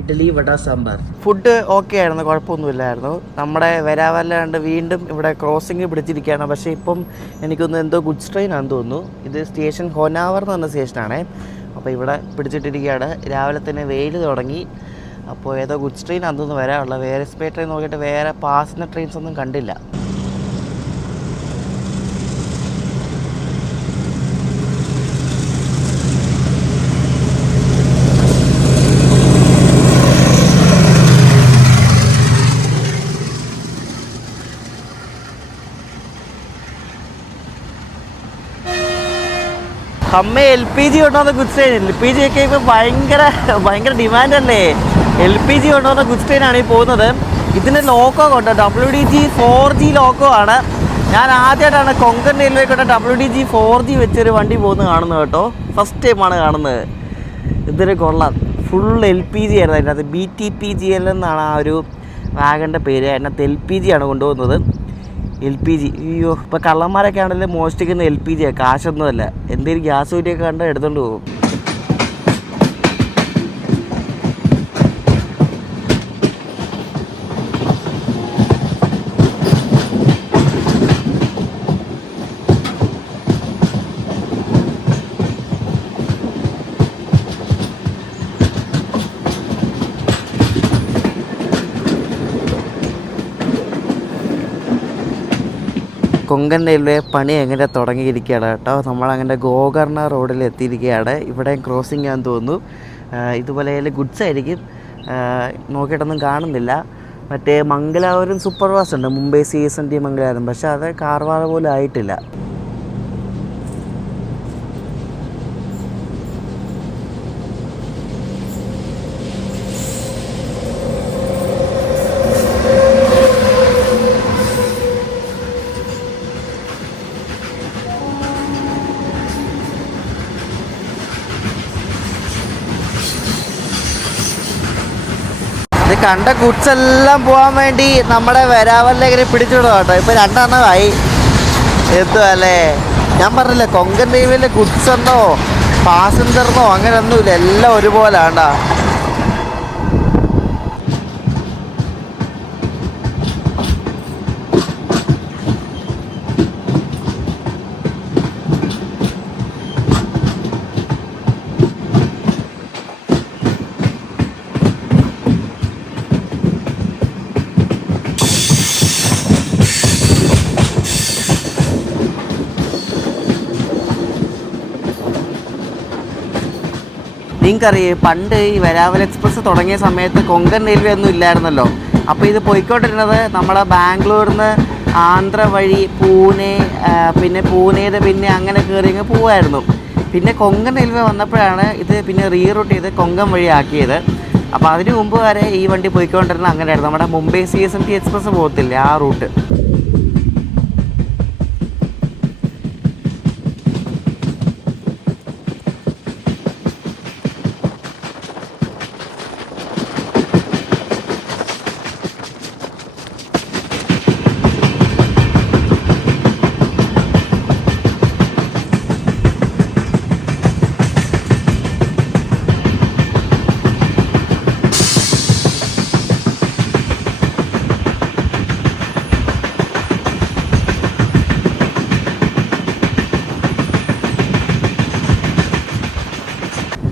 ഇഡ്ഡലി വട സാമ്പാർ. ഫുഡ് ഓക്കെ ആയിരുന്നു, കുഴപ്പമൊന്നുമില്ലായിരുന്നു. നമ്മുടെ വരാവല്ലാണ്ട് വീണ്ടും ഇവിടെ ക്രോസിങ് പിടിച്ചിരിക്കുകയാണ്. പക്ഷേ ഇപ്പം എനിക്കൊന്ന് എന്തോ ഗുഡ്സ് ട്രെയിൻ ആണെന്ന് തോന്നുന്നു. ഇത് സ്റ്റേഷൻ ഹൊനാവർ എന്ന് പറഞ്ഞ സ്റ്റേഷനാണേ. അപ്പോൾ ഇവിടെ പിടിച്ചിട്ടിരിക്കുകയാണ്. രാവിലെ തന്നെ വെയിൽ തുടങ്ങി. അപ്പോൾ ഏതോ ഗുഡ്സ് ട്രെയിൻ ആണെന്ന് തോന്നുന്നു വരാനുള്ള. വേറെ സ്പേ ട്രെയിൻ നോക്കിയിട്ട് വേറെ പാസഞ്ചർ ട്രെയിൻസ് ഒന്നും കണ്ടില്ല. അമ്മ എൽ പി ജി കൊണ്ടുവന്ന goods train. L P G ഒക്കെ ഇപ്പോൾ ഭയങ്കര ഡിമാൻഡല്ലേ. എൽ പി ജി കൊണ്ടുവന്ന ഗുഡ്സ് ട്രെയിനാണ് ഈ പോകുന്നത്. ഇതിൻ്റെ ലോക്കോ കൊണ്ട് WDG 4G ലോക്കോ ആണ്. ഞാൻ ആദ്യമായിട്ടാണ് കൊങ്കൺ റെയിൽവേ കൊണ്ട് WDG 4G വെച്ചൊരു വണ്ടി പോകുന്നത് കാണുന്നത് കേട്ടോ. ഫസ്റ്റ് ടൈമാണ് കാണുന്നത്. ഇതൊരു കൊള്ളാം. ഫുൾ എൽ പി ജി ആയിരുന്നു അതിനകത്ത്. BTPGL എന്നാണ് ആ ഒരു വാഗൻ്റെ പേര്. അതിനകത്ത് എൽ പി ജി ആണ് കൊണ്ടുപോകുന്നത്. L P G. അയ്യോ, ഇപ്പോൾ കള്ളന്മാരൊക്കെ ആണെങ്കിലും മോഷ്ടിക്കുന്ന എൽ പി ജിയാണ്, കാശൊന്നുമല്ല. എന്തെങ്കിലും ഗ്യാസ് കുറ്റിയൊക്കെ കണ്ടാൽ എടുത്തുകൊണ്ട് പോകും. കൊങ്കൺ റെയിൽവേ പണി എങ്ങനെ തുടങ്ങിയിരിക്കുകയാണ് കേട്ടോ. നമ്മളങ്ങനെ ഗോകർണ റോഡിൽ എത്തിയിരിക്കുകയാണ്. ഇവിടെ ക്രോസിംഗ് ആണെന്ന് തോന്നുന്നു. ഇതുപോലെ ഗുഡ്സ് ആയിരിക്കും, നോക്കിയിട്ടൊന്നും കാണുന്നില്ല. മറ്റേ മംഗലാപുരം സൂപ്പർ ഫാസ്റ്റ് ഉണ്ട്, മുംബൈ CSMT മംഗലാപുരം. പക്ഷേ അത് കാർവാറ പോലും ആയിട്ടില്ല. ഇത് കണ്ട ഗുഡ്സ് എല്ലാം പോകാൻ വേണ്ടി നമ്മുടെ വരാവല്ലേക്കരെ പിടിച്ചിടുക കേട്ടോ. ഇപ്പോൾ 2 എണ്ണമായി എത്തുമല്ലേ. ഞാൻ പറഞ്ഞില്ലേ, കൊങ്കൺ റെയിൽവേയിൽ ഗുഡ്സ് എന്നോ പാസഞ്ചറിനോ അങ്ങനെ ഒന്നുമില്ല, എല്ലാം ഒരുപോലെ ആണ്ടാ. നിങ്ങൾക്കറിയാം, പണ്ട് ഈ വെരാവൽ എക്സ്പ്രസ് തുടങ്ങിയ സമയത്ത് കൊങ്കൺ റെയിൽവേ ഒന്നും ഇല്ലായിരുന്നല്ലോ. അപ്പോൾ ഇത് പോയിക്കൊണ്ടിരുന്നത് നമ്മളെ ബാംഗ്ലൂരിൽ നിന്ന് ആന്ധ്ര വഴി പൂനെ, പിന്നെ പൂനെയിൽ പിന്നെ അങ്ങനെ കയറി അങ്ങ് പോവായിരുന്നു. പിന്നെ കൊങ്കൺ റെയിൽവേ വന്നപ്പോഴാണ് ഇത് പിന്നെ റീറൂട്ട് ചെയ്ത് കൊങ്കൺ വഴി ആക്കിയത്. അപ്പോൾ അതിന് മുമ്പ് വരെ ഈ വണ്ടി പോയിക്കൊണ്ടിരുന്നത് അങ്ങനെയായിരുന്നു. നമ്മുടെ മുംബൈ CSMT എക്സ്പ്രസ് പോകത്തില്ലേ, ആ റൂട്ട്.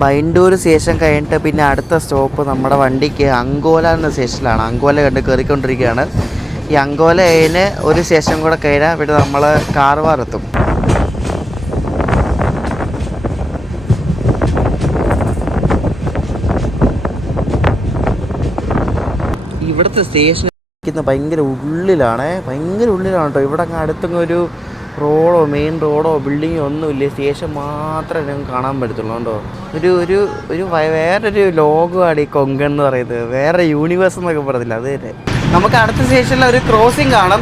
ബൈൻഡൂർ സ്റ്റേഷൻ കഴിഞ്ഞിട്ട് പിന്നെ അടുത്ത സ്റ്റോപ്പ് നമ്മുടെ വണ്ടിക്ക് അങ്കോല എന്ന സ്റ്റേഷനിലാണ്. അങ്കോല കണ്ട് കയറിക്കൊണ്ടിരിക്കുകയാണ്. ഈ അങ്കോലയിൽ ഒരു സ്റ്റേഷൻ കൂടെ കഴിഞ്ഞാൽ ഇവിടെ നമ്മൾ കാർവാർ എത്തും. ഇവിടുത്തെ സ്റ്റേഷൻ ഭയങ്കര ഉള്ളിലാണ് കേട്ടോ. ഇവിടെ അടുത്തൊന്നും ഒരു റോഡോ മെയിൻ റോഡോ ബിൽഡിങ്ങോ ഒന്നുമില്ല. സ്റ്റേഷൻ മാത്രമേ ഞങ്ങൾക്ക് കാണാൻ പറ്റത്തുള്ളൂ കേട്ടോ. വേറൊരു ലോകമാണ് ഈ കൊങ്കൺ എന്ന് പറയുന്നത്. വേറെ യൂണിവേഴ്സ് എന്നൊക്കെ പറയത്തില്ല, അത് തന്നെ. നമുക്ക് അടുത്ത സ്റ്റേഷനിൽ ഒരു ക്രോസിംഗ് കാണും.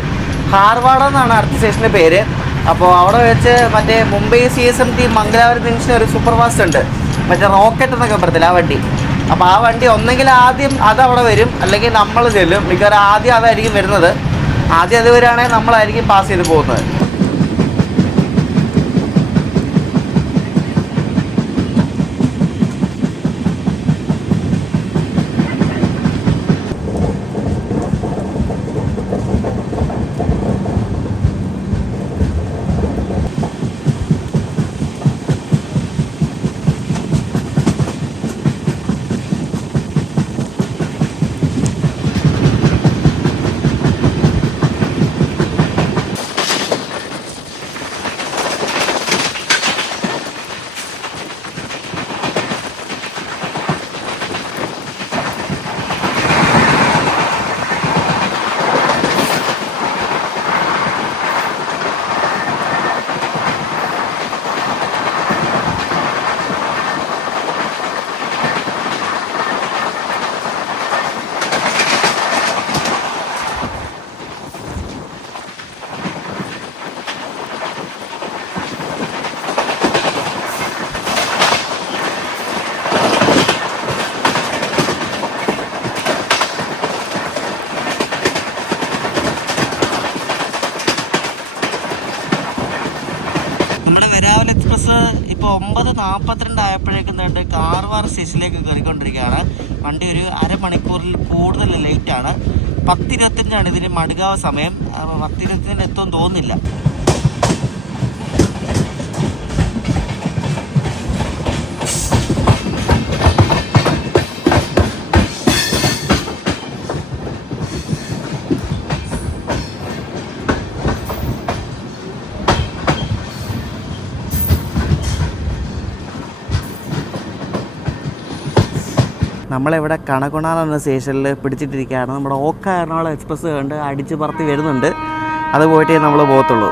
ഹാർവാഡ എന്നാണ് അടുത്ത സ്റ്റേഷൻ്റെ പേര്. അപ്പോൾ അവിടെ വെച്ച് മറ്റേ മുംബൈ CSMT മംഗലാപുരം ജംഗ്ഷനിൽ ഒരു സൂപ്പർ ഫാസ്റ്റ് ഉണ്ട്, മറ്റേ റോക്കറ്റ് എന്നൊക്കെ പറയത്തില്ല, ആ വണ്ടി. അപ്പോൾ ആ വണ്ടി ഒന്നെങ്കിൽ ആദ്യം അതവിടെ വരും, അല്ലെങ്കിൽ നമ്മൾ ചെല്ലും. മിക്കവാറും ആദ്യം അതായിരിക്കും വരുന്നത്. ആദ്യം അത് വരികയാണെങ്കിൽ നമ്മളായിരിക്കും പാസ് ചെയ്ത് പോകുന്നത്. ഇപ്പോൾ 9:42 ആയപ്പോഴേക്കും കണ്ട് കാർവാർ സ്റ്റേഷനിലേക്ക് കയറിക്കൊണ്ടിരിക്കുകയാണ്. വണ്ടി ഒരു അരമണിക്കൂറിൽ കൂടുതൽ ലേറ്റാണ്. 10:25 ഇതിന് മഡ്ഗാവ് സമയം. 10:25 എത്തുമെന്ന് തോന്നുന്നില്ല. നമ്മളിവിടെ കണകുണാർ എന്ന സ്റ്റേഷനിൽ പിടിച്ചിട്ടിരിക്കുകയാണ്. നമ്മുടെ ഓക്ക എറണാകുളം എക്സ്പ്രസ് കണ്ട് അടിച്ച് പറത്തി വരുന്നുണ്ട്. അത് പോയിട്ടേ നമ്മൾ പോകത്തുള്ളൂ.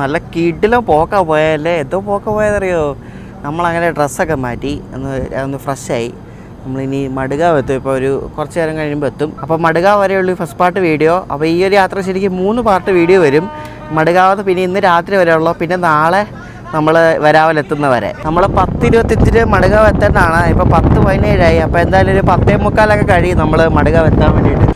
നല്ല കിടിലോ പോക്കാ പോയല്ലേ. എന്തോ പോക്ക പോയതറിയോ. നമ്മളങ്ങനെ ഡ്രസ്സൊക്കെ മാറ്റി ഒന്ന് ഫ്രഷായി. നമ്മളിനി മഡ്ഗാവ് എത്തും. ഇപ്പോൾ ഒരു കുറച്ച് നേരം കഴിയുമ്പോൾ എത്തും. അപ്പോൾ മഡ്ഗാവ് വരെയുള്ള ഫസ്റ്റ് പാർട്ട് വീഡിയോ. അപ്പോൾ ഈ ഒരു യാത്ര ശരിക്കും 3 പാർട്ട് വീഡിയോ വരും. മഡ്ഗാവ് പിന്നെ ഇന്ന് രാത്രി വരെ ഉള്ളൂ. പിന്നെ നാളെ നമ്മൾ വരാവലെത്തുന്നവരെ. നമ്മൾ 10:25 മഡ്ഗാവ് എത്തേണ്ടതാണ്. ഇപ്പോൾ 10:17 അപ്പോൾ എന്തായാലും ഒരു 10:45 കഴിയും നമ്മൾ മഡ്ഗാവ് എത്താൻ വേണ്ടിയിട്ട്.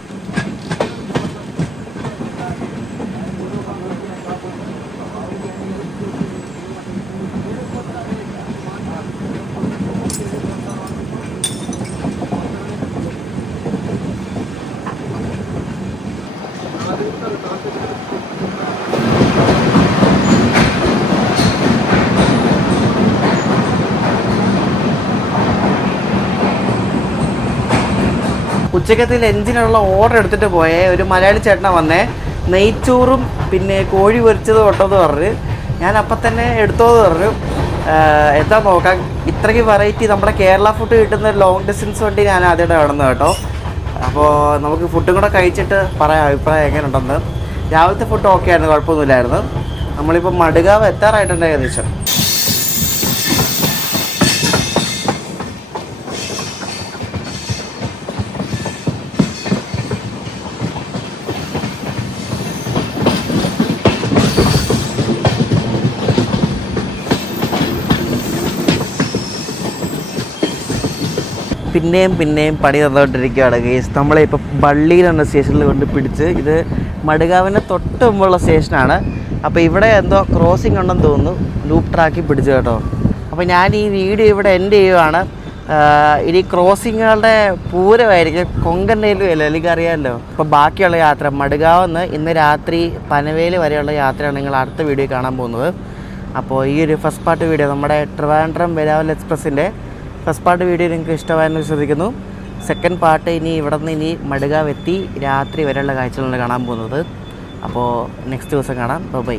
ഉച്ചക്കത്തിൽ എഞ്ചിനുള്ള ഓർഡർ എടുത്തിട്ട് പോയേ ഒരു മലയാളി ചേട്ടനാണ് വന്നേ. നെയ്ച്ചോറും പിന്നെ കോഴി പൊരിച്ചത് കൊണ്ടെന്ന് പറഞ്ഞ് ഞാൻ അപ്പം തന്നെ എടുത്തോന്ന് പറഞ്ഞു. എന്താ നോക്കാം, ഇത്രയ്ക്ക് വെറൈറ്റി നമ്മുടെ കേരള ഫുഡ് കിട്ടുന്ന ഒരു ലോങ് ഡിസ്റ്റൻസ് വണ്ടി ഞാൻ ആദ്യമായിട്ട് കാണുന്നത് കേട്ടോ. അപ്പോൾ നമുക്ക് ഫുഡും കൂടെ കഴിച്ചിട്ട് പറയാം അഭിപ്രായം എങ്ങനെ ഉണ്ടെന്ന്. രാവിലത്തെ ഫുഡ് ഓക്കെ ആയിരുന്നു, കുഴപ്പമൊന്നുമില്ലായിരുന്നു. നമ്മളിപ്പോൾ മഡ്ഗാവ് എത്താറായിട്ടുണ്ട് ഏകദേശം. പിന്നെയും പണി തന്നുകൊണ്ടിരിക്കുകയാണ് ഗേസ്. നമ്മളിപ്പോൾ ബള്ളിയിൽ എന്ന സ്റ്റേഷനിൽ കൊണ്ട് പിടിച്ച്. ഇത് മഡ്ഗാവിന് തൊട്ട് മുമ്പുള്ള സ്റ്റേഷനാണ്. അപ്പോൾ ഇവിടെ എന്തോ ക്രോസിംഗ് ഉണ്ടെന്ന് തോന്നുന്നു. ലൂപ്പ് ട്രാക്കിൽ പിടിച്ചു കേട്ടോ. അപ്പോൾ ഞാൻ ഈ വീഡിയോ ഇവിടെ എൻഡ് ചെയ്യുവാണ്. ഇനി ക്രോസിങ്ങുകളുടെ പൂരമായിരിക്കും. കൊങ്കണ്ണയിലും അല്ല, എനിക്കറിയാമല്ലോ. അപ്പോൾ ബാക്കിയുള്ള യാത്ര മഡ്ഗാവെന്ന് ഇന്ന് രാത്രി പനവേൽ വരെയുള്ള യാത്രയാണ് നിങ്ങൾ അടുത്ത വീഡിയോ കാണാൻ പോകുന്നത്. അപ്പോൾ ഈ ഒരു ഫസ്റ്റ് പാർട്ട് വീഡിയോ നമ്മുടെ ട്രിവാൻഡ്രം വെരാവൽ എക്സ്പ്രസിൻ്റെ ഫസ്റ്റ് പാർട്ട് വീഡിയോ നിങ്ങൾക്ക് ഇഷ്ടമായെന്ന് വിശ്വസിക്കുന്നു. സെക്കൻഡ് പാർട്ട് ഇനി ഇവിടെ നിന്ന് ഇനി മഡ്ഗാവ് എത്തി രാത്രി വരെയുള്ള കാഴ്ചകളാണ് കാണാൻ പോകുന്നത്. അപ്പോൾ നെക്സ്റ്റ് ദിവസം കാണാം. ബൈ.